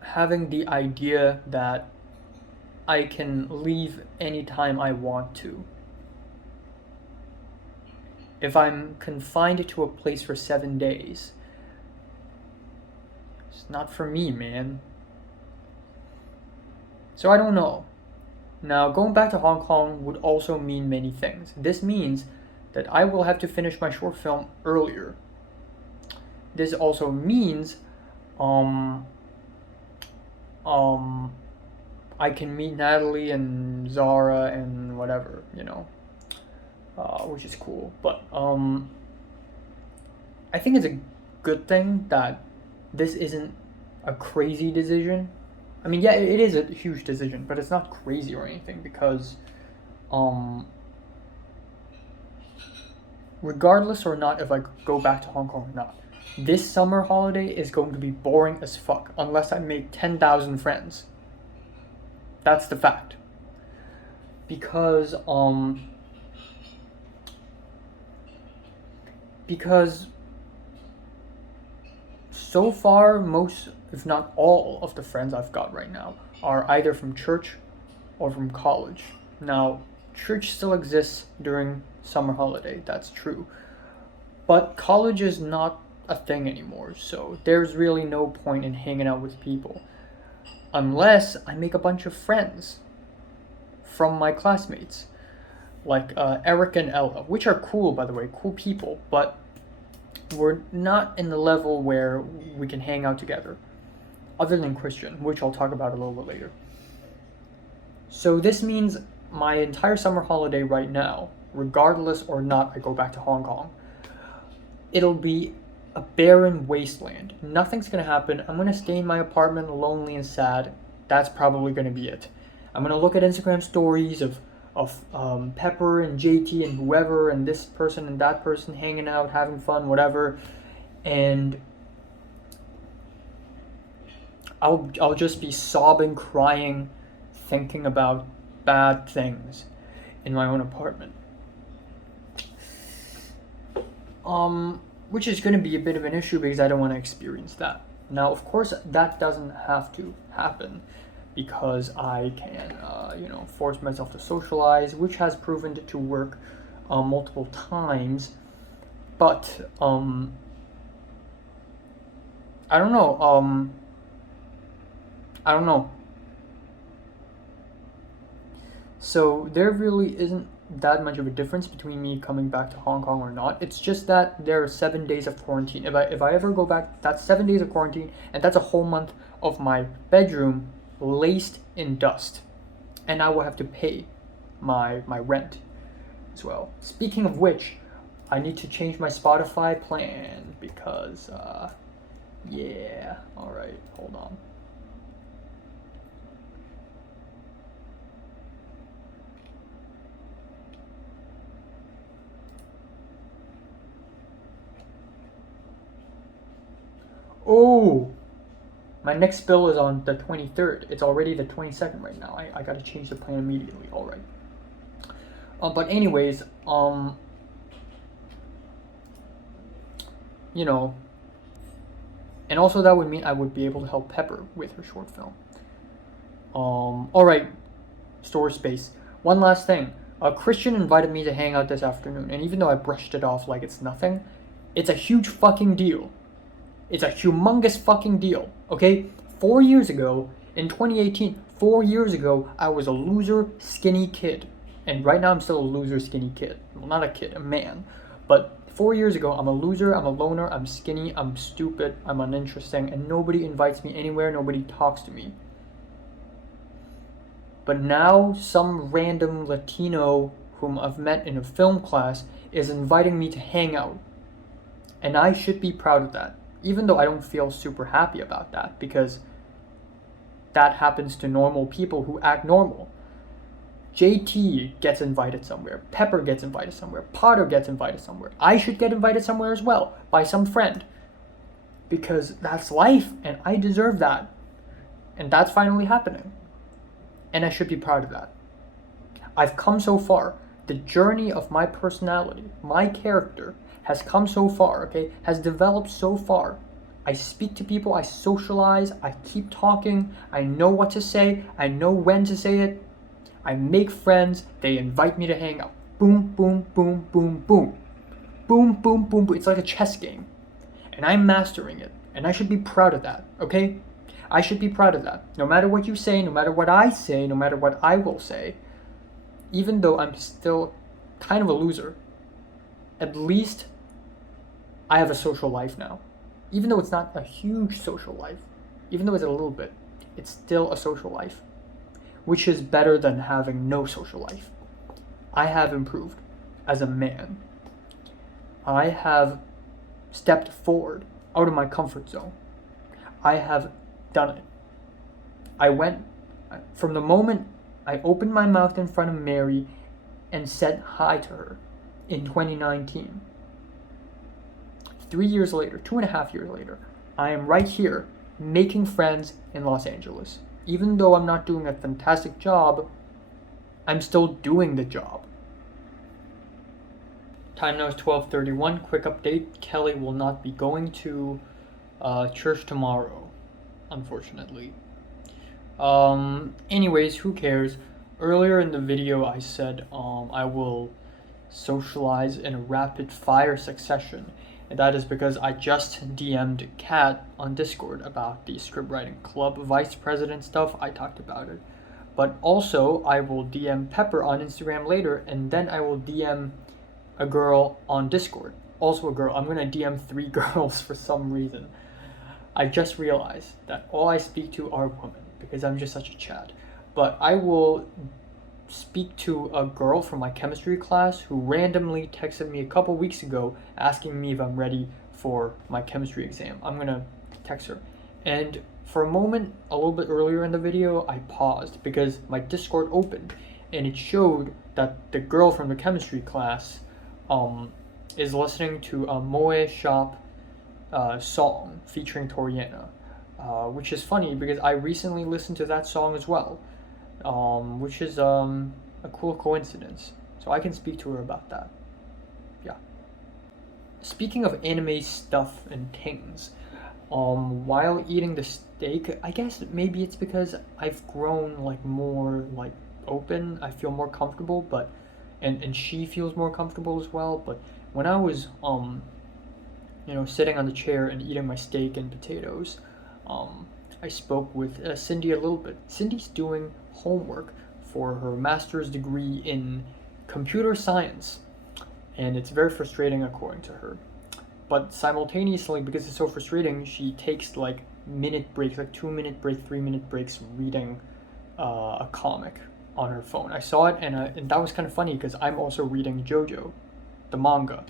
having the idea that I can leave anytime I want to. If I'm confined to a place for 7 days, it's not for me, man. So I don't know. Now, going back to Hong Kong would also mean many things. This means that I will have to finish my short film earlier. This also means I can meet Natalie and Zara and whatever, which is cool. But I think it's a good thing that this isn't a crazy decision. I mean, yeah, it is a huge decision, but it's not crazy or anything because regardless or not if I go back to Hong Kong or not, this summer holiday is going to be boring as fuck unless I make 10,000 friends. That's the fact. Because because so far, most, if not all, of the friends I've got right now are either from church or from college. Now, church still exists during summer holiday, that's true. But college is not a thing anymore, so there's really no point in hanging out with people. Unless I make a bunch of friends from my classmates, like Eric and Ella, which are cool, by the way, cool people, but we're not in the level where we can hang out together, other than Christian, which I'll talk about a little bit later. So this means my entire summer holiday right now, regardless or not I go back to Hong Kong, it'll be a barren wasteland. Nothing's gonna happen. I'm gonna stay in my apartment lonely and sad. That's probably gonna be it. I'm gonna look at Instagram stories of Pepper and JT and whoever and this person and that person hanging out, having fun, whatever, and I'll just be sobbing, crying, thinking about bad things in my own apartment. Which is going to be a bit of an issue because I don't want to experience that. Now, of course, that doesn't have to happen because I can, force myself to socialize, which has proven to work multiple times. But I don't know. I don't know. So there really isn't that much of a difference between me coming back to Hong Kong or not. It's just that there are 7 days of quarantine. If I ever go back, that's 7 days of quarantine, and that's a whole month of my bedroom laced in dust, and I will have to pay my rent as well. Speaking of which, I need to change my Spotify plan because yeah. All right, hold on. Oh, my next bill is on the 23rd. It's already the 22nd right now. I gotta change the plan immediately. All right. But anyways, and also that would mean I would be able to help Pepper with her short film. All right, store space. One last thing. Christian invited me to hang out this afternoon, and even though I brushed it off like it's nothing, it's a huge fucking deal. It's a humongous fucking deal, okay? 4 years ago, in 2018, 4 years ago, I was a loser, skinny kid. And right now I'm still a loser, skinny kid. Well, not a kid, a man. But 4 years ago, I'm a loser, I'm a loner, I'm skinny, I'm stupid, I'm uninteresting, and nobody invites me anywhere, nobody talks to me. But now, some random Latino whom I've met in a film class is inviting me to hang out. And I should be proud of that. Even though I don't feel super happy about that, because that happens to normal people who act normal. JT gets invited somewhere, Pepper gets invited somewhere, Potter gets invited somewhere. I should get invited somewhere as well, by some friend. Because that's life, and I deserve that. And that's finally happening. And I should be proud of that. I've come so far. The journey of my personality, my character, has come so far, okay? Has developed so far. I speak to people, I socialize, I keep talking, I know what to say, I know when to say it. I make friends, they invite me to hang out. Boom, boom, boom, boom, boom. Boom, boom, boom, boom. It's like a chess game. And I'm mastering it. And I should be proud of that, okay? I should be proud of that. No matter what you say, no matter what I say, no matter what I will say, even though I'm still kind of a loser, at least I have a social life now. Even though it's not a huge social life, even though it's a little bit, it's still a social life, which is better than having no social life. I have improved as a man. I have stepped forward out of my comfort zone. I have done it. I went, from the moment I opened my mouth in front of Mary and said hi to her in 2019, 3 years later, 2.5 years later, I am right here making friends in Los Angeles. Even though I'm not doing a fantastic job, I'm still doing the job. Time now is 12:31. Quick update. Kelly will not be going to church tomorrow, unfortunately. Anyways, who cares? Earlier in the video, I said I will socialize in a rapid fire succession, and that is because I just DM'd Kat on Discord about the script writing club vice president stuff. I talked about it. But also, I will DM Pepper on Instagram later, and then I will DM a girl on Discord. Also a girl. I'm gonna DM 3 girls for some reason. I just realized that all I speak to are women because I'm just such a Chad. But I will speak to a girl from my chemistry class who randomly texted me a couple weeks ago asking me if I'm ready for my chemistry exam. I'm gonna text her. And for a moment, a little bit earlier in the video, I paused because my Discord opened and it showed that the girl from the chemistry class is listening to a Moe Shop song featuring Toriana, which is funny because I recently listened to that song as well, which is a cool coincidence. So I can speak to her about that. Yeah. Speaking of anime stuff and things, while eating the steak, I guess maybe it's because I've grown like more like open. I feel more comfortable, but and she feels more comfortable as well. But when I was sitting on the chair and eating my steak and potatoes, I spoke with Cindy a little bit. Cindy's doing homework for her master's degree in computer science, and it's very frustrating according to her. But simultaneously, because it's so frustrating, she takes like minute breaks, like 2 minute break, 3 minute breaks, reading a comic on her phone. I saw it, and that was kind of funny because I'm also reading JoJo, the manga.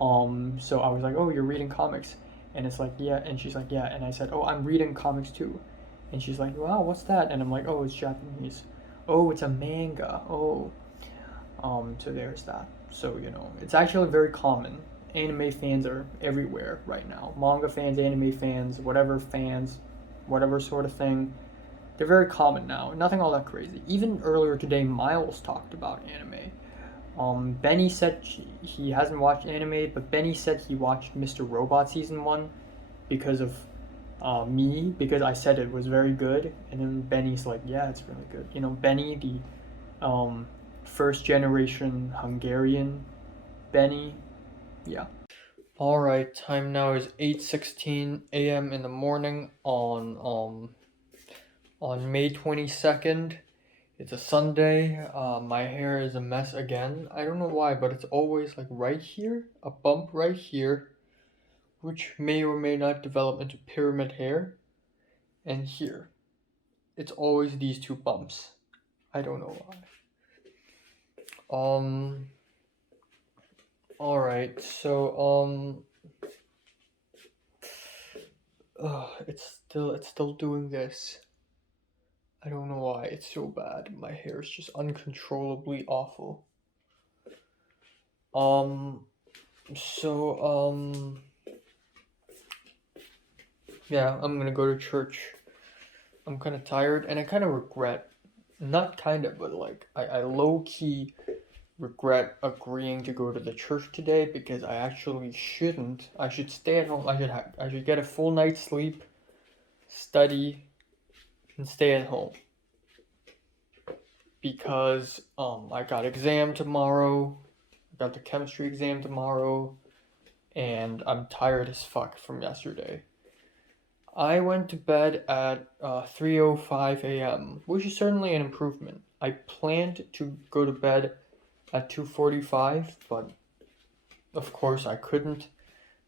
So I was like, "Oh, you're reading comics," and it's like, "Yeah," and she's like, "Yeah," and I said, "Oh, I'm reading comics too," and she's like, "Wow, what's that?" And I'm like, "Oh, it's Japanese." "Oh, it's a manga." Oh, so there's that. So it's actually very common. Anime fans are everywhere right now. Manga fans, anime fans, whatever sort of thing. They're very common now. Nothing all that crazy. Even earlier today, Miles talked about anime. Benny said he hasn't watched anime, but Benny said he watched Mr. Robot season 1 because of me, because I said it was very good. And then Benny's like, yeah, it's really good. Benny, the first generation Hungarian Benny. Yeah. All right, time now is 8:16 a.m. in the morning on May 22nd. It's a Sunday. My hair is a mess again. I don't know why, but it's always like right here, a bump right here, which may or may not develop into pyramid hair, and here. It's always these 2 bumps. I don't know why. All right. So it's still doing this. I don't know why. It's so bad. My hair is just uncontrollably awful. Um so yeah, I'm gonna go to church. I'm kind of tired and I kind of regret, not kind of, but like I low key regret agreeing to go to the church today because I actually shouldn't. I should stay at home. I should get a full night's sleep, study, and stay at home because I got exam tomorrow. I got the chemistry exam tomorrow, and I'm tired as fuck from yesterday. I went to bed at 3:05 a.m., which is certainly an improvement. I planned to go to bed at 2:45, but of course I couldn't.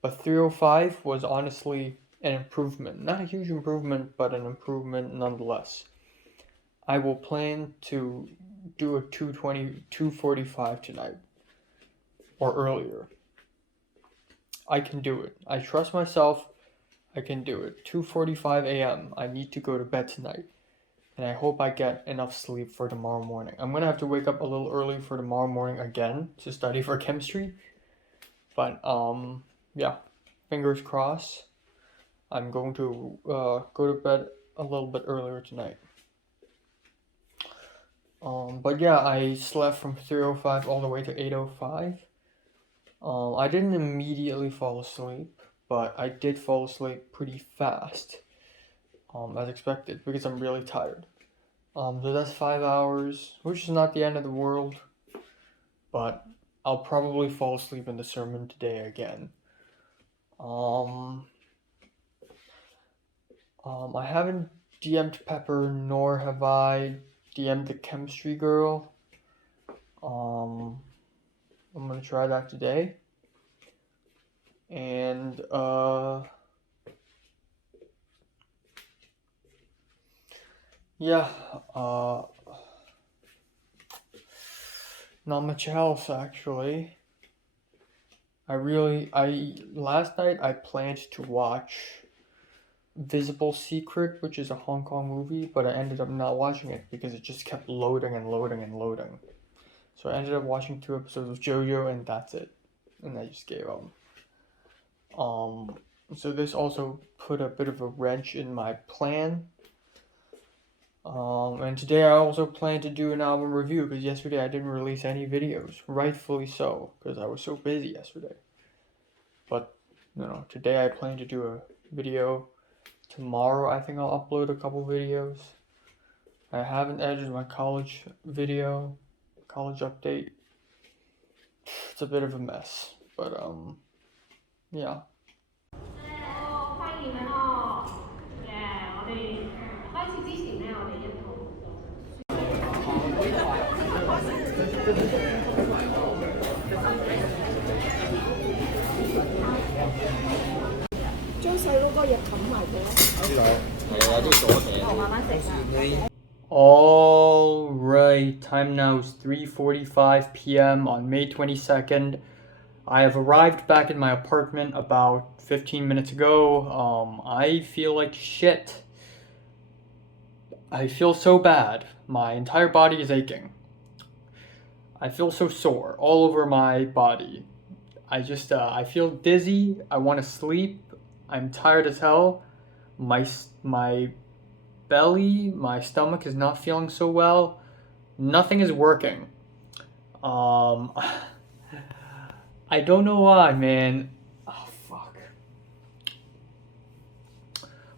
But 3:05 was honestly an improvement. Not a huge improvement, but an improvement nonetheless. I will plan to do a 2:45 tonight or earlier. I can do it. I trust myself. I can do it. 2:45 a.m. I need to go to bed tonight. And I hope I get enough sleep for tomorrow morning. I'm going to have to wake up a little early for tomorrow morning again to study for chemistry. But yeah, fingers crossed. I'm going to go to bed a little bit earlier tonight. But yeah, I slept from 3:05 all the way to 8:05. I didn't immediately fall asleep, but I did fall asleep pretty fast, as expected, because I'm really tired. So that's 5 hours, which is not the end of the world, but I'll probably fall asleep in the sermon today again. Um, I haven't DM'd Pepper, nor have I DM'd the chemistry girl. I'm gonna try that today. And, yeah, not much else actually. Last night I planned to watch Visible Secret, which is a Hong Kong movie, but I ended up not watching it because it just kept loading and loading and loading. So I ended up watching 2 episodes of JoJo, and that's it. And I just gave up. So this also put a bit of a wrench in my plan. And today I also plan to do an album review because yesterday I didn't release any videos. Rightfully so, because I was so busy yesterday. But, today I plan to do a video. Tomorrow I think I'll upload a couple videos. I haven't edited my college video, college update. It's a bit of a mess, but yeah. 將細嗰個嘢冚埋佢。呢度係啊，啲鎖匙。慢慢食。 Alright, time now is 3:45 p.m. on May 22nd. I have arrived back in my apartment about 15 minutes ago. I feel like shit. I feel so bad. My entire body is aching. I feel so sore all over my body. I feel dizzy. I want to sleep. I'm tired as hell. My belly, my stomach is not feeling so well. Nothing is working. I don't know why, man. Oh, fuck.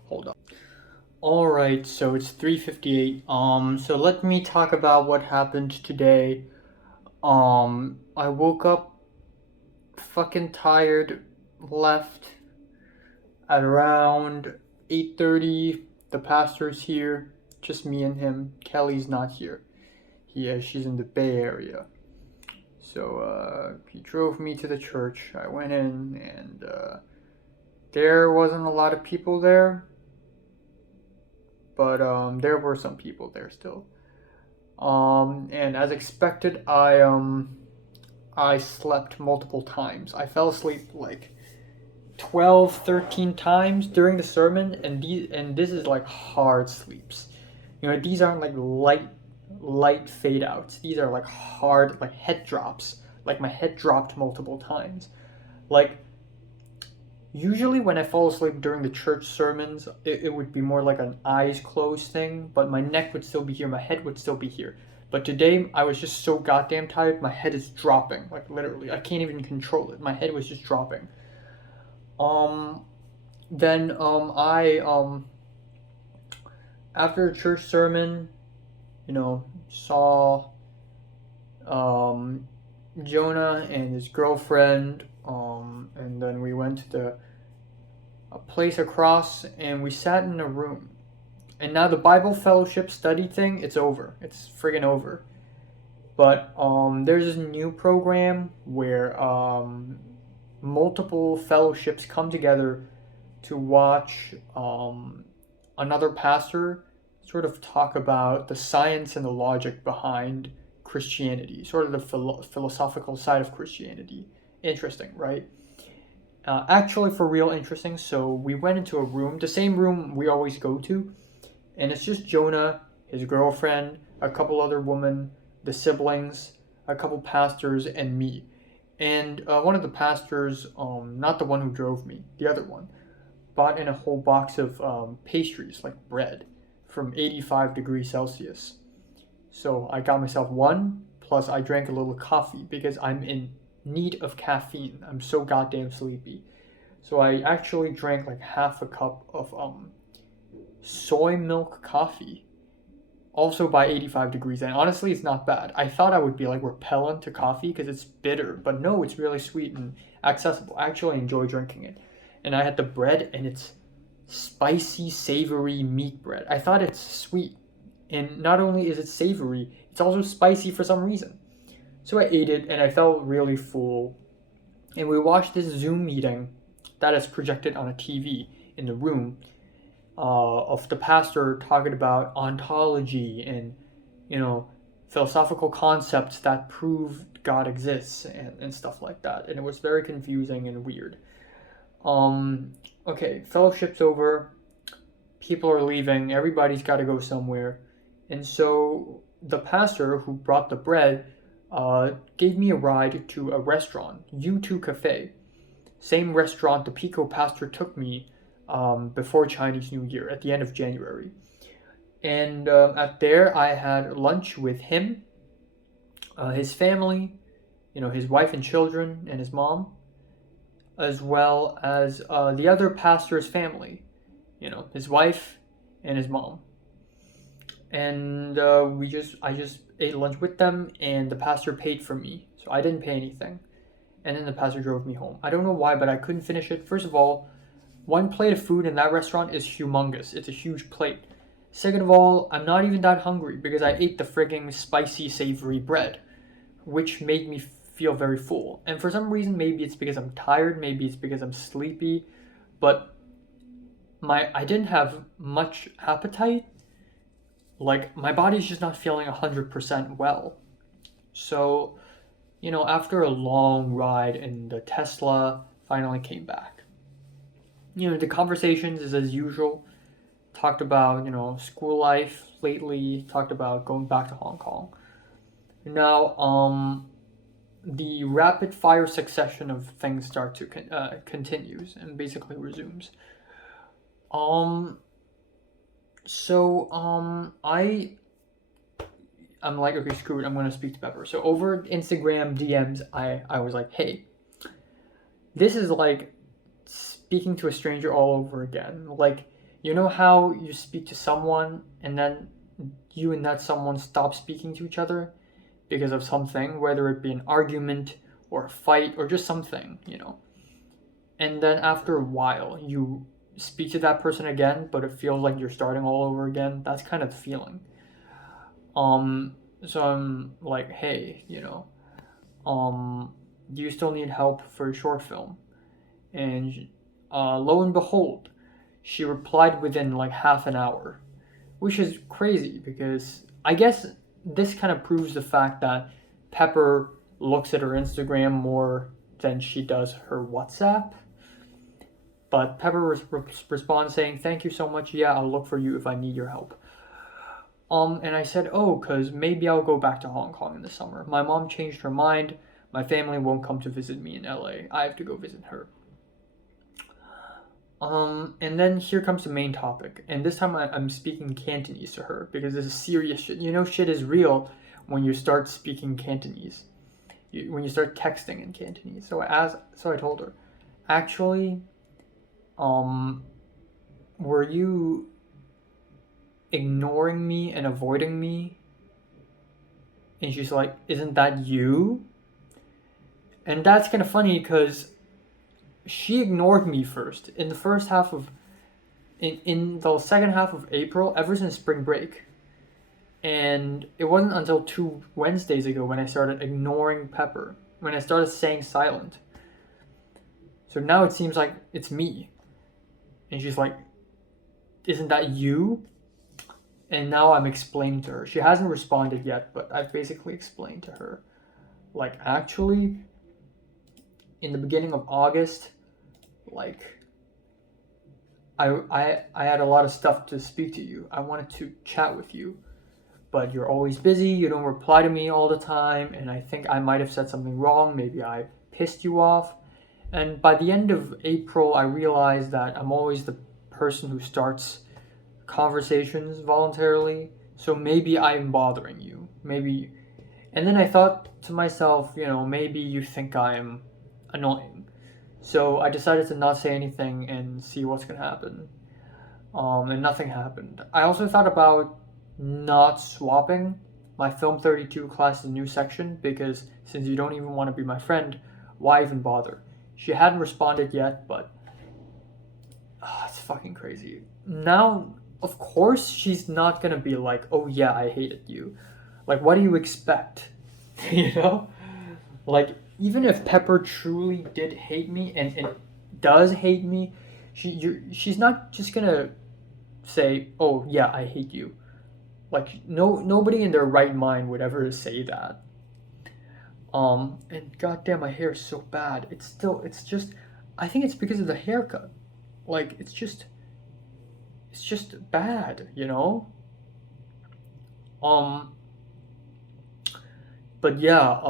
Hold on. Alright, so it's 3:58. So let me talk about what happened today. I woke up fucking tired, left at around 8:30. The pastor's here, just me and him. Kelly's not here. She's in the Bay Area. So he drove me to the church. I went in, and there wasn't a lot of people there, but there were some people there still. And as expected, I slept multiple times. I fell asleep like 12, 13 times during the sermon, and this is like hard sleeps. These aren't like light fade outs. These are like hard, like head drops. Like my head dropped multiple times. Like usually when I fall asleep during the church sermons, it would be more like an eyes closed thing, but my neck would still be here, my head would still be here. But today I was just so goddamn tired, my head is dropping. Like literally, I can't even control it. My head was just dropping. Then after a church sermon, saw Jonah and his girlfriend, and then we went to a place across, and we sat in a room. And now the Bible Fellowship study thing, it's over. It's friggin' over. But there's this new program where multiple fellowships come together to watch another pastor sort of talk about the science and the logic behind Christianity, sort of the philosophical side of Christianity. Interesting, right? Actually, for real interesting. So we went into a room, the same room we always go to, and it's just Jonah, his girlfriend, a couple other women, the siblings, a couple pastors, and me. And one of the pastors, not the one who drove me, the other one, bought in a whole box of pastries, like bread, from 85 degrees Celsius. So I got myself one, plus I drank a little coffee because I'm in need of caffeine. I'm so goddamn sleepy. So I actually drank like half a cup of soy milk coffee, also by 85 degrees. And honestly, it's not bad. I thought I would be like repellent to coffee because it's bitter, but no, it's really sweet and accessible. I actually enjoy drinking it. And I had the bread, and it's spicy, savory meat bread. I thought it's sweet. And not only is it savory, it's also spicy for some reason. So I ate it and I felt really full. And we watched this Zoom meeting that is projected on a TV in the room of the pastor talking about ontology and, you know, philosophical concepts that prove God exists and stuff like that. And it was very confusing and weird. Okay, fellowship's over. People are leaving. Everybody's got to go somewhere. And so the pastor who brought the bread gave me a ride to a restaurant, U2 Cafe. Same restaurant the Pico pastor took me before Chinese New Year at the end of January. And at there, I had lunch with him, his family, his wife and children, and his mom, as well as the other pastor's family, his wife and his mom. And I just ate lunch with them, and the pastor paid for me, so I didn't pay anything. And then the pastor drove me home. I don't know why, but I couldn't finish it. First of all, one plate of food in that restaurant is humongous. It's a huge plate. Second of all, I'm not even that hungry because I ate the frigging spicy, savory bread, which made me feel very full. And for some reason, maybe it's because I'm tired, maybe it's because I'm sleepy, but I didn't have much appetite. Like, my body's just not feeling 100% well. So, after a long ride and the Tesla finally came back. The conversations is as usual. Talked about, school life lately, talked about going back to Hong Kong. Now, the rapid fire succession of things start to continues and basically resumes. I'm like, okay, screw it, I'm gonna speak to Pepper. So over Instagram DMs, I was like, hey, this is like speaking to a stranger all over again. Like, you know how you speak to someone and then you and that someone stop speaking to each other because of something, whether it be an argument or a fight or just something, And then after a while, you speak to that person again, but it feels like you're starting all over again. That's kind of the feeling. So I'm like, hey, do you still need help for a short film? And lo and behold, she replied within like half an hour, which is crazy because I guess this kind of proves the fact that Pepper looks at her Instagram more than she does her WhatsApp. But Pepper responds saying, thank you so much. Yeah, I'll look for you if I need your help. And I said, oh, because maybe I'll go back to Hong Kong in the summer. My mom changed her mind. My family won't come to visit me in LA. I have to go visit her. And then here comes the main topic. And this time I'm speaking Cantonese to her because this is serious shit. Shit is real when you start speaking Cantonese. When you start texting in Cantonese. So I told her, actually, were you ignoring me and avoiding me? And she's like, isn't that you? And that's kind of funny because she ignored me first in the first half of in the second half of April, ever since spring break. And it wasn't until 2 Wednesdays ago when I started ignoring Pepper, when I started saying silent. So now it seems like it's me. And she's like, isn't that you? And now I'm explaining to her. She hasn't responded yet, but I've basically explained to her. Like, actually, in the beginning of August, like, I had a lot of stuff to speak to you. I wanted to chat with you, but you're always busy. You don't reply to me all the time, and I think I might have said something wrong. Maybe I pissed you off. And by the end of April, I realized that I'm always the person who starts conversations voluntarily. So maybe I'm bothering you. Maybe And then I thought to myself, maybe you think I'm annoying. So I decided to not say anything and see what's gonna happen. And nothing happened. I also thought about not swapping my Film 32 class's new section because since you don't even want to be my friend, why even bother? She hadn't responded yet, but it's fucking crazy. Now, of course, she's not gonna be like, oh yeah, I hated you. Like, what do you expect? you know? Like, even if Pepper truly did hate me and does hate me, she's not just gonna say, "Oh yeah, I hate you." Like nobody in their right mind would ever say that. And goddamn, my hair is so bad. It's just, I think it's because of the haircut. Like it's just bad, Um, but yeah,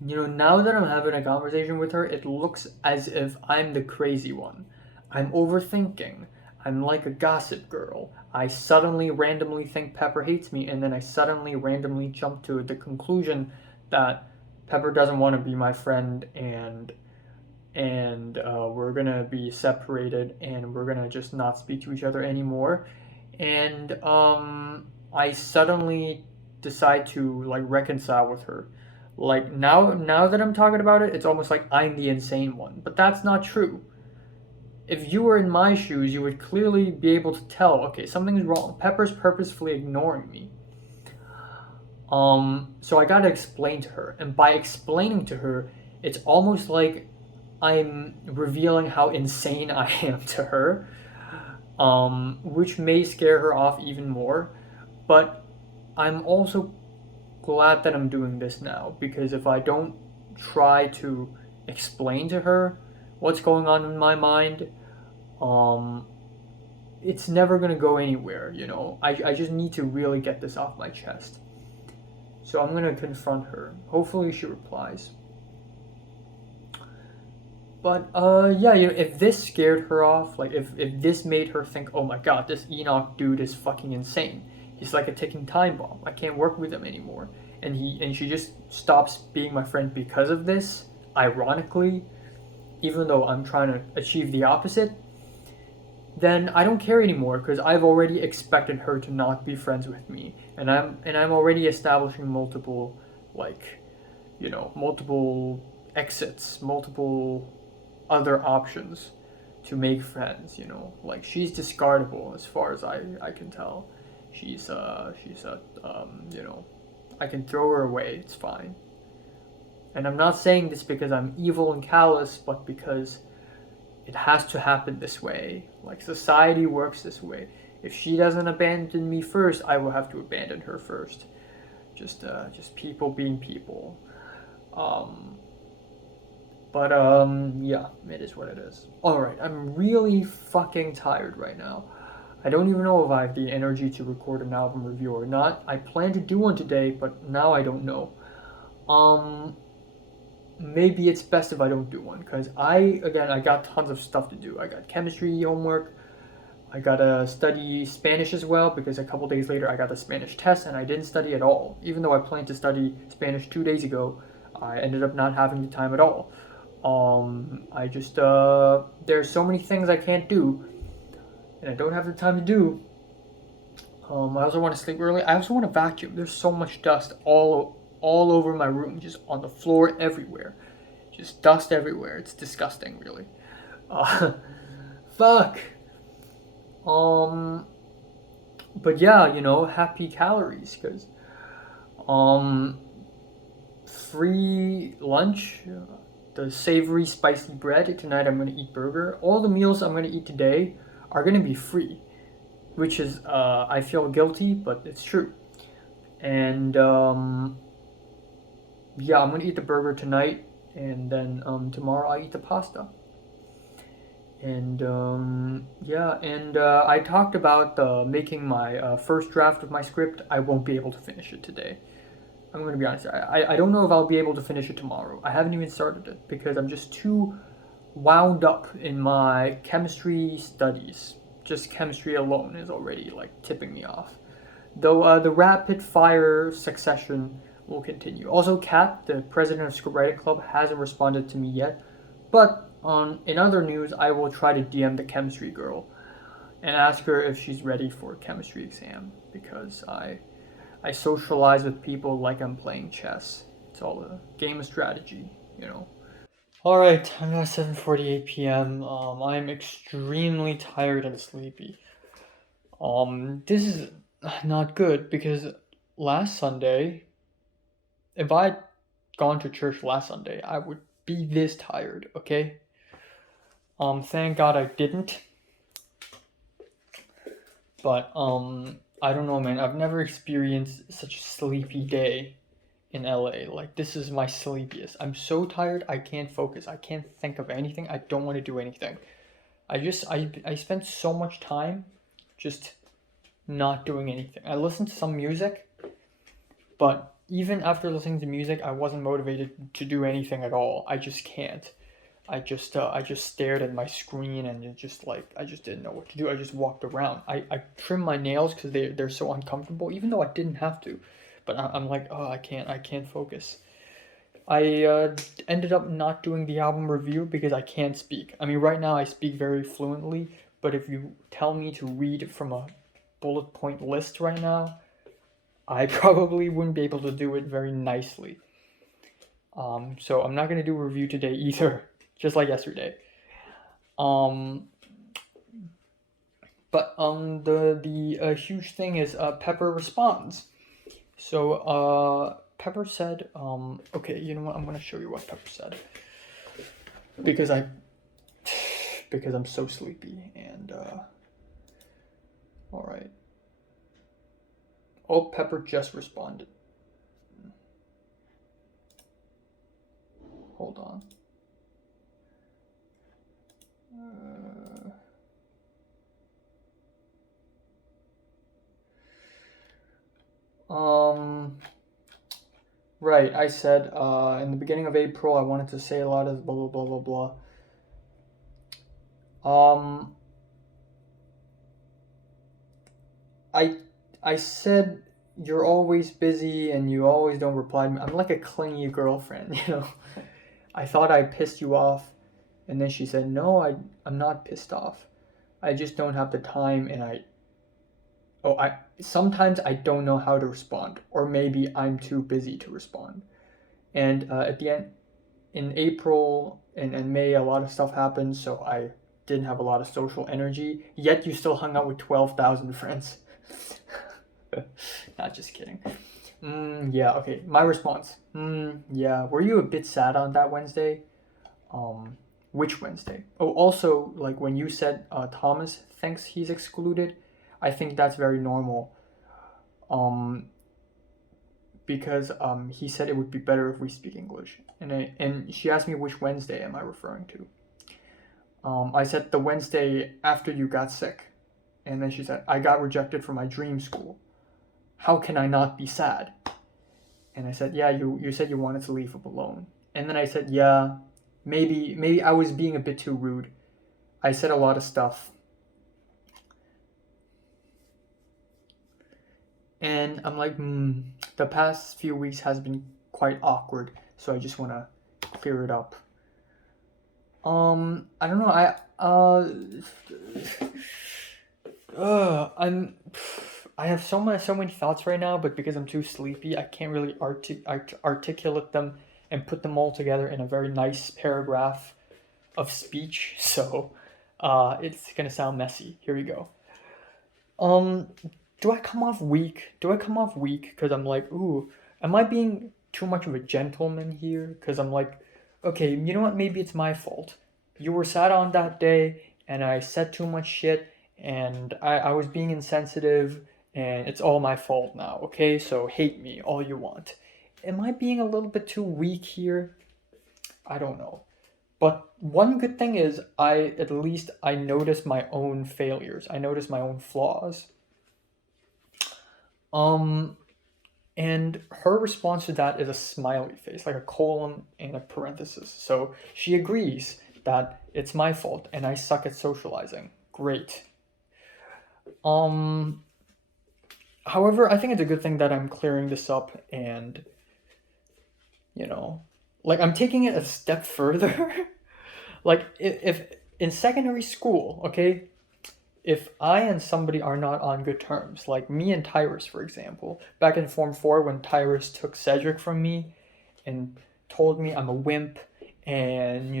now that I'm having a conversation with her, it looks as if I'm the crazy one. I'm overthinking. I'm like a gossip girl. I suddenly randomly think Pepper hates me, and then I suddenly randomly jump to the conclusion that Pepper doesn't want to be my friend, and we're gonna be separated, and we're gonna just not speak to each other anymore. And I suddenly decide to like reconcile with her. Like now that I'm talking about it, it's almost like I'm the insane one. But that's not true. If you were in my shoes, you would clearly be able to tell, okay, something's wrong. Pepper's purposefully ignoring me. So I gotta explain to her. And by explaining to her, it's almost like I'm revealing how insane I am to her, which may scare her off even more. But I'm also glad that I'm doing this now because if I don't try to explain to her what's going on in my mind, um, it's never gonna go anywhere. I just need to really get this off my chest. So I'm gonna confront her. Hopefully she replies. But yeah, if this scared her off, like if this made her think, oh my god, this Enoch dude is fucking insane. He's like a ticking time bomb. I can't work with him anymore. And she just stops being my friend because of this, ironically, even though I'm trying to achieve the opposite, then I don't care anymore because I've already expected her to not be friends with me. And I'm already establishing multiple like, multiple exits, multiple other options to make friends. Like she's discardable as far as I can tell. She's I can throw her away. It's fine. And I'm not saying this because I'm evil and callous, but because it has to happen this way. Like society works this way. If she doesn't abandon me first, I will have to abandon her first. Just people being people. But yeah, it is what it is. Alright, I'm really fucking tired right now. I don't even know if I have the energy to record an album review or not. I plan to do one today, but now I don't know. Maybe it's best if I don't do one, because I got tons of stuff to do. I got chemistry homework. I gotta study Spanish as well, because a couple days later I got the Spanish test, and I didn't study at all. Even though I planned to study Spanish 2 days ago, I ended up not having the time at all. There's so many things I can't do, and I don't have the time to do. I also want to sleep early. I also want to vacuum. There's so much dust all over my room, just on the floor everywhere. Just dust everywhere. It's disgusting, really. Uh, fuck. But yeah, happy calories, because free lunch, the savory spicy bread. Tonight I'm gonna eat burger. All the meals I'm gonna eat today are gonna be free, which is I feel guilty, but it's true. And yeah, I'm gonna eat the burger tonight, and then tomorrow I eat the pasta. And yeah, and I talked about making my first draft of my script. I won't be able to finish it today. I'm gonna be honest. I don't know if I'll be able to finish it tomorrow. I haven't even started it because I'm just too wound up in my chemistry studies just chemistry alone is already like tipping me off. Though the rapid fire succession will continue. Also, Kat, the president of Script Writing Club, hasn't responded to me yet. But in other news, I will try to DM the chemistry girl and ask her if she's ready for a chemistry exam, because I socialize with people like I'm playing chess. It's all a game of strategy, you know. All right, I'm at 7:48 p.m. I'm extremely tired and sleepy. This is not good because last Sunday, if I'd gone to church last Sunday, I would be this tired, okay? Thank God I didn't. But I don't know, man. I've never experienced such a sleepy day in LA. Like, this is my sleepiest. I'm so tired, I can't focus. I can't think of anything. I don't want to do anything. I spent so much time just not doing anything. I listened to some music, but even after listening to music, I wasn't motivated to do anything at all. I just can't. I just stared at my screen and it just like I just didn't know what to do. I just walked around. I trimmed my nails because they're so uncomfortable, even though I didn't have to. But I'm like, oh, I can't focus. I ended up not doing the album review because I can't speak. I mean, right now I speak very fluently, but if you tell me to read from a bullet point list right now, I probably wouldn't be able to do it very nicely. So I'm not gonna do a review today either, just like yesterday. Um, but the huge thing is Pepper responds. So Pepper said, okay, you know what? I'm gonna show you what Pepper said because I'm so sleepy and all right. Oh, Pepper just responded. Hold on. Right, I said in the beginning of April I wanted to say a lot of blah blah blah blah blah. I said you're always busy and you always don't reply to me. I'm like a clingy girlfriend, you know. I thought I pissed you off, and then she said, "No, I'm not pissed off. I just don't have the time, and I sometimes I don't know how to respond, or maybe I'm too busy to respond." And at the end, in April and May, a lot of stuff happened, so I didn't have a lot of social energy. Yet you still hung out with 12,000 friends. Not just kidding. Yeah, okay. My response. Yeah. Were you a bit sad on that Wednesday? Which Wednesday? Oh, also, like when you said Thomas thinks he's excluded, I think that's very normal. Because he said it would be better if we speak English, and she asked me which Wednesday am I referring to. I said the Wednesday after you got sick, and then she said I got rejected from my dream school. How can I not be sad? And I said, yeah, you said you wanted to leave him alone. And then I said, yeah, maybe I was being a bit too rude. I said a lot of stuff. And I'm like, the past few weeks has been quite awkward, so I just want to clear it up. I don't know. I have so many thoughts right now, but because I'm too sleepy, I can't really articulate them and put them all together in a very nice paragraph of speech. So, it's gonna sound messy. Here we go. Do I come off weak? Because I'm like, ooh, am I being too much of a gentleman here? Because I'm like, okay, you know what? Maybe it's my fault. You were sad on that day, and I said too much shit, and I was being insensitive, and it's all my fault now, okay? So hate me all you want. Am I being a little bit too weak here? I don't know. But one good thing is at least I notice my own failures. I notice my own flaws. And her response to that is a smiley face, like a colon and a parenthesis. So she agrees that it's my fault and I suck at socializing. Great. However, I think it's a good thing that I'm clearing this up and, like I'm taking it a step further. Like if in secondary school, okay, if I and somebody are not on good terms, like me and Tyrus, for example, back in Form 4 when Tyrus took Cedric from me and told me I'm a wimp, and,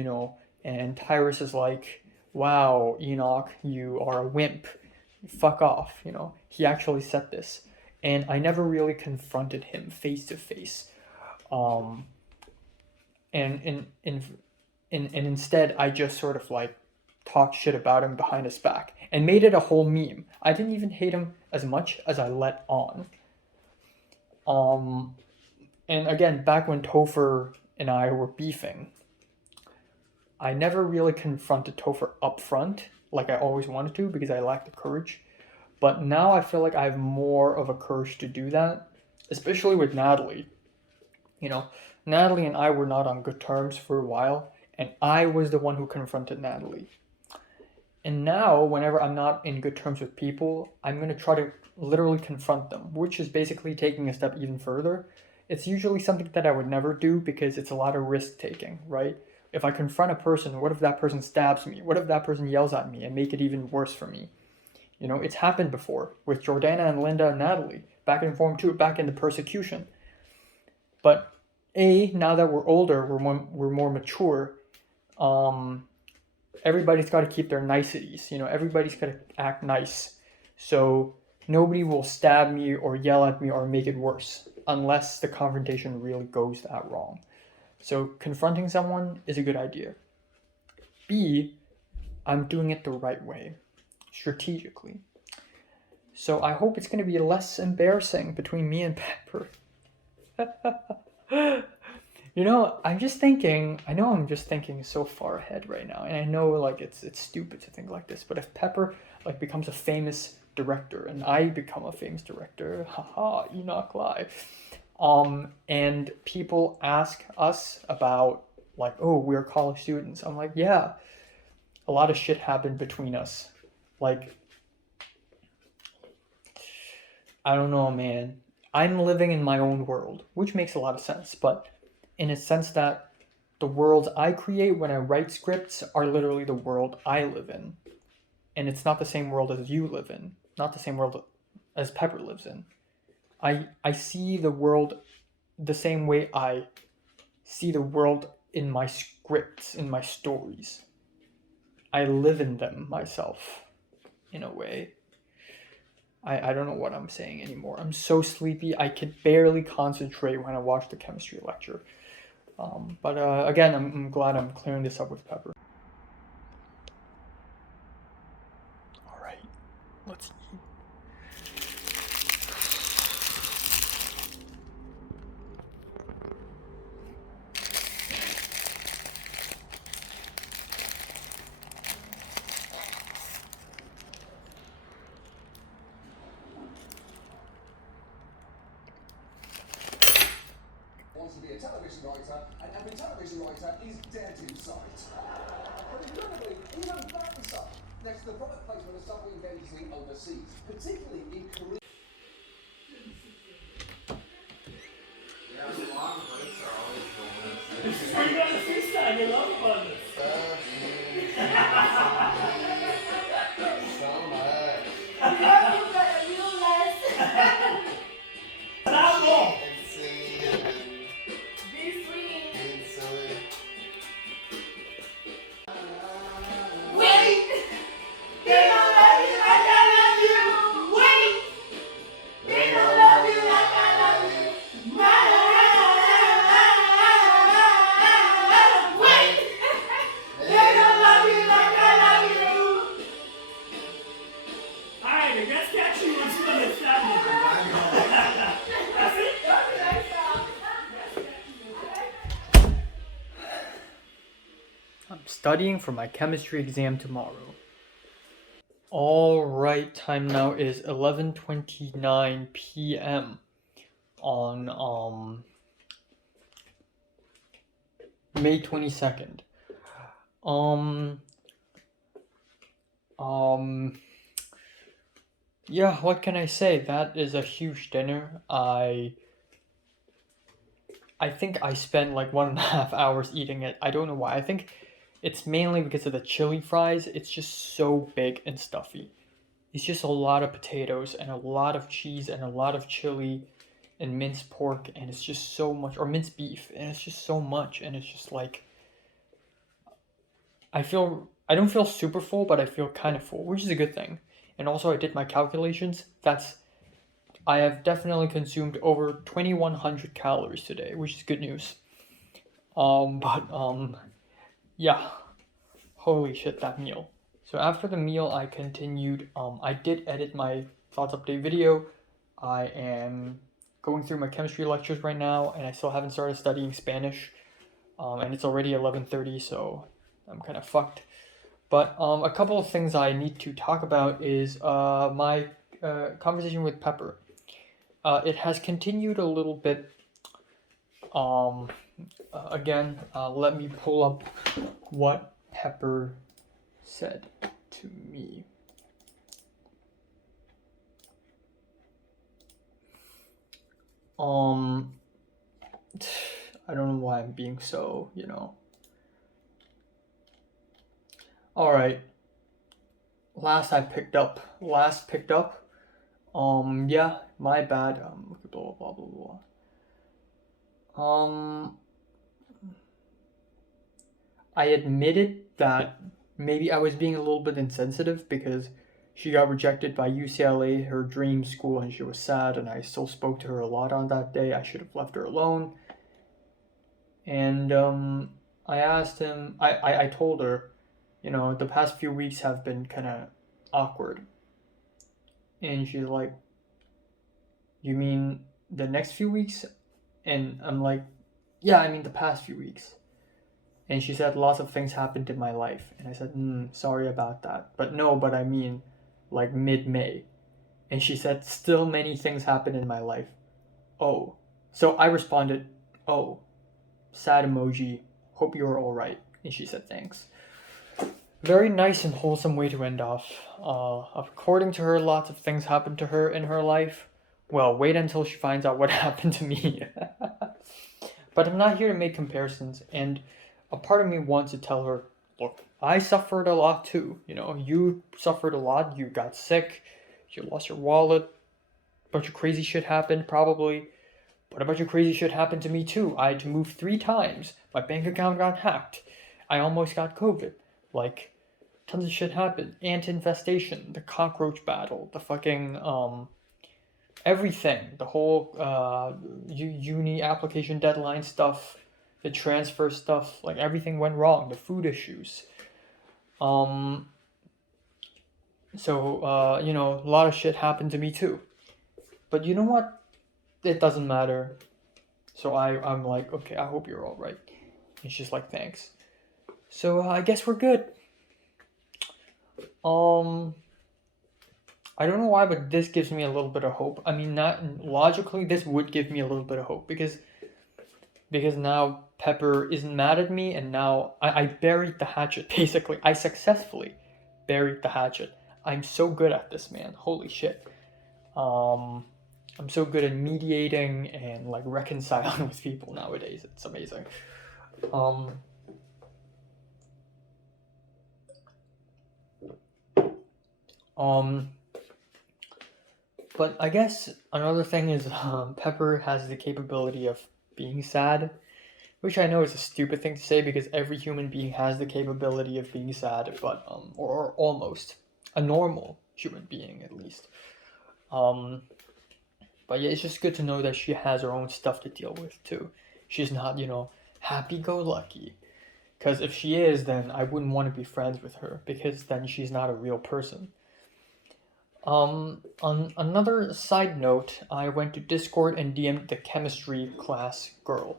and Tyrus is like, wow, Enoch, you are a wimp. Fuck off, He actually said this. And I never really confronted him face to face. Um, and instead I just sort of like talked shit about him behind his back and made it a whole meme. I didn't even hate him as much as I let on. And again, back when Topher and I were beefing, I never really confronted Topher up front like I always wanted to because I lacked the courage. But now I feel like I have more of a courage to do that, especially with Natalie. Natalie and I were not on good terms for a while, and I was the one who confronted Natalie. And now, whenever I'm not in good terms with people, I'm going to try to literally confront them, which is basically taking a step even further. It's usually something that I would never do because it's a lot of risk taking, right? If I confront a person, what if that person stabs me? What if that person yells at me and make it even worse for me? It's happened before with Jordana and Linda and Natalie, back in Form 2, back in the persecution. But now that we're older, we're more mature, everybody's got to keep their niceties. Everybody's got to act nice. So nobody will stab me or yell at me or make it worse unless the confrontation really goes that wrong. So confronting someone is a good idea. B, I'm doing it the right way, strategically. So I hope it's going to be less embarrassing between me and Pepper. I'm just thinking, I know I'm just thinking so far ahead right now, and I know like it's stupid to think like this, but if Pepper like becomes a famous director and I become a famous director, haha, Enoch Live, and people ask us about like, oh, we're college students. I'm like, yeah, a lot of shit happened between us. Like, I don't know, man. I'm living in my own world, which makes a lot of sense, but in a sense that the worlds I create when I write scripts are literally the world I live in. And it's not the same world as you live in, not the same world as Pepper lives in. I see the world the same way I see the world in my scripts, in my stories. I live in them myself, in a way. I don't know what I'm saying anymore. I'm so sleepy, I can barely concentrate when I watch the chemistry lecture. But again, I'm glad I'm clearing this up with Pepper. All right, let's eat. Wants to be a television writer, and every television writer is dead inside. But incredibly, even that stuff next to the product placement of stuff we engage in overseas, particularly in Korea. Yeah, the long breaks are always the worst. This is where you got the freestyle. You love fun. So much. Stop more. And singing and being silly. Alright, let's catch you once you understand it. That's it? I'm studying for my chemistry exam tomorrow. All right, time now is 11:29 p.m. on May 22nd. yeah, what can I say? That is a huge dinner. I think I spent like 1.5 hours eating it. I don't know why. I think it's mainly because of the chili fries. It's just so big and stuffy. It's just a lot of potatoes and a lot of cheese and a lot of chili and minced pork, and it's just so much, or minced beef, and it's just so much, and it's just like I don't feel super full, but I feel kind of full, which is a good thing. And also I did my calculations. I have definitely consumed over 2,100 calories today, which is good news. But yeah, holy shit, that meal. So after the meal, I continued. I did edit my thoughts update video. I am going through my chemistry lectures right now, and I still haven't started studying Spanish. And it's already 11:30, so I'm kind of fucked. But a couple of things I need to talk about is my conversation with Pepper. It has continued a little bit. Um, Again, let me pull up what Pepper said to me. Um, I don't know why I'm being so, All right. Last picked up. Yeah, my bad. Blah blah blah blah blah. I admitted that maybe I was being a little bit insensitive because she got rejected by UCLA, her dream school, and she was sad, and I still spoke to her a lot on that day. I should have left her alone. And I asked him, I told her, the past few weeks have been kind of awkward. And she's like, you mean the next few weeks? And I'm like, yeah, I mean the past few weeks. And she said, lots of things happened in my life. And I said, sorry about that. But no, but I mean like mid-May. And she said, still many things happen in my life. Oh. So I responded, oh, sad emoji, hope you're alright. And she said, thanks. Very nice and wholesome way to end off. According to her, lots of things happened to her in her life. Well, wait until she finds out what happened to me. But I'm not here to make comparisons, and a part of me wants to tell her, look, I suffered a lot too. You suffered a lot. You got sick. You lost your wallet. A bunch of crazy shit happened, probably. But a bunch of crazy shit happened to me too. I had to move 3 times. My bank account got hacked. I almost got COVID. Like, tons of shit happened. Ant infestation, the cockroach battle, the fucking, everything. The whole, uni application deadline stuff, the transfer stuff, like, everything went wrong. The food issues. So, a lot of shit happened to me too. But you know what? It doesn't matter. So I'm like, okay, I hope you're alright. And she's like, thanks. So I guess we're good. I don't know why, but this gives me a little bit of hope. I mean, not logically, this would give me a little bit of hope because now Pepper isn't mad at me, and now I buried the hatchet. Basically, I successfully buried the hatchet. I'm so good at this, man. Holy shit. I'm so good at mediating and like reconciling with people nowadays. It's amazing. But I guess another thing is Pepper has the capability of being sad, which I know is a stupid thing to say because every human being has the capability of being sad, but or almost a normal human being at least. But yeah, it's just good to know that she has her own stuff to deal with too. She's not, happy-go-lucky. Because if she is, then I wouldn't want to be friends with her because then she's not a real person. On another side note, I went to Discord and DM'd the chemistry class girl.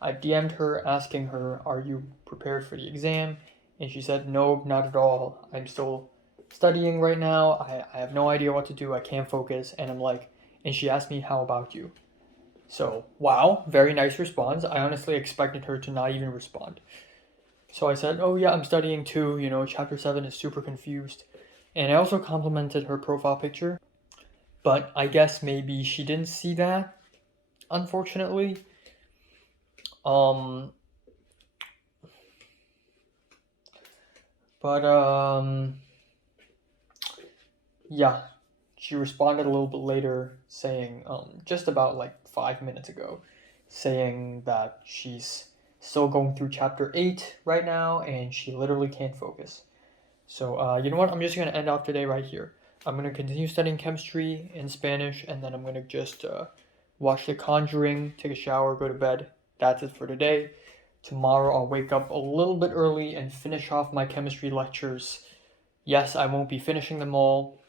I DM'd her asking her, are you prepared for the exam? And she said, no, not at all. I'm still studying right now. I have no idea what to do. I can't focus. And I'm like, and she asked me, how about you? So, wow, very nice response. I honestly expected her to not even respond. So I said, oh yeah, I'm studying too. Chapter 7 is super confused. And I also complimented her profile picture. But I guess maybe she didn't see that, unfortunately. Um, but yeah, she responded a little bit later saying, just about like 5 minutes ago, saying that she's still going through chapter 8 right now and she literally can't focus. So, you know what? I'm just going to end off today right here. I'm going to continue studying chemistry in Spanish, and then I'm going to just watch The Conjuring, take a shower, go to bed. That's it for today. Tomorrow, I'll wake up a little bit early and finish off my chemistry lectures. Yes, I won't be finishing them all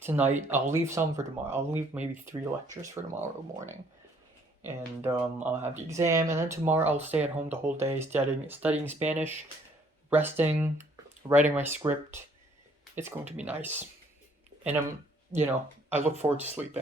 tonight. I'll leave some for tomorrow. I'll leave maybe 3 lectures for tomorrow morning. And I'll have the exam, and then tomorrow I'll stay at home the whole day studying Spanish, resting, writing my script. It's going to be nice. And I look forward to sleeping.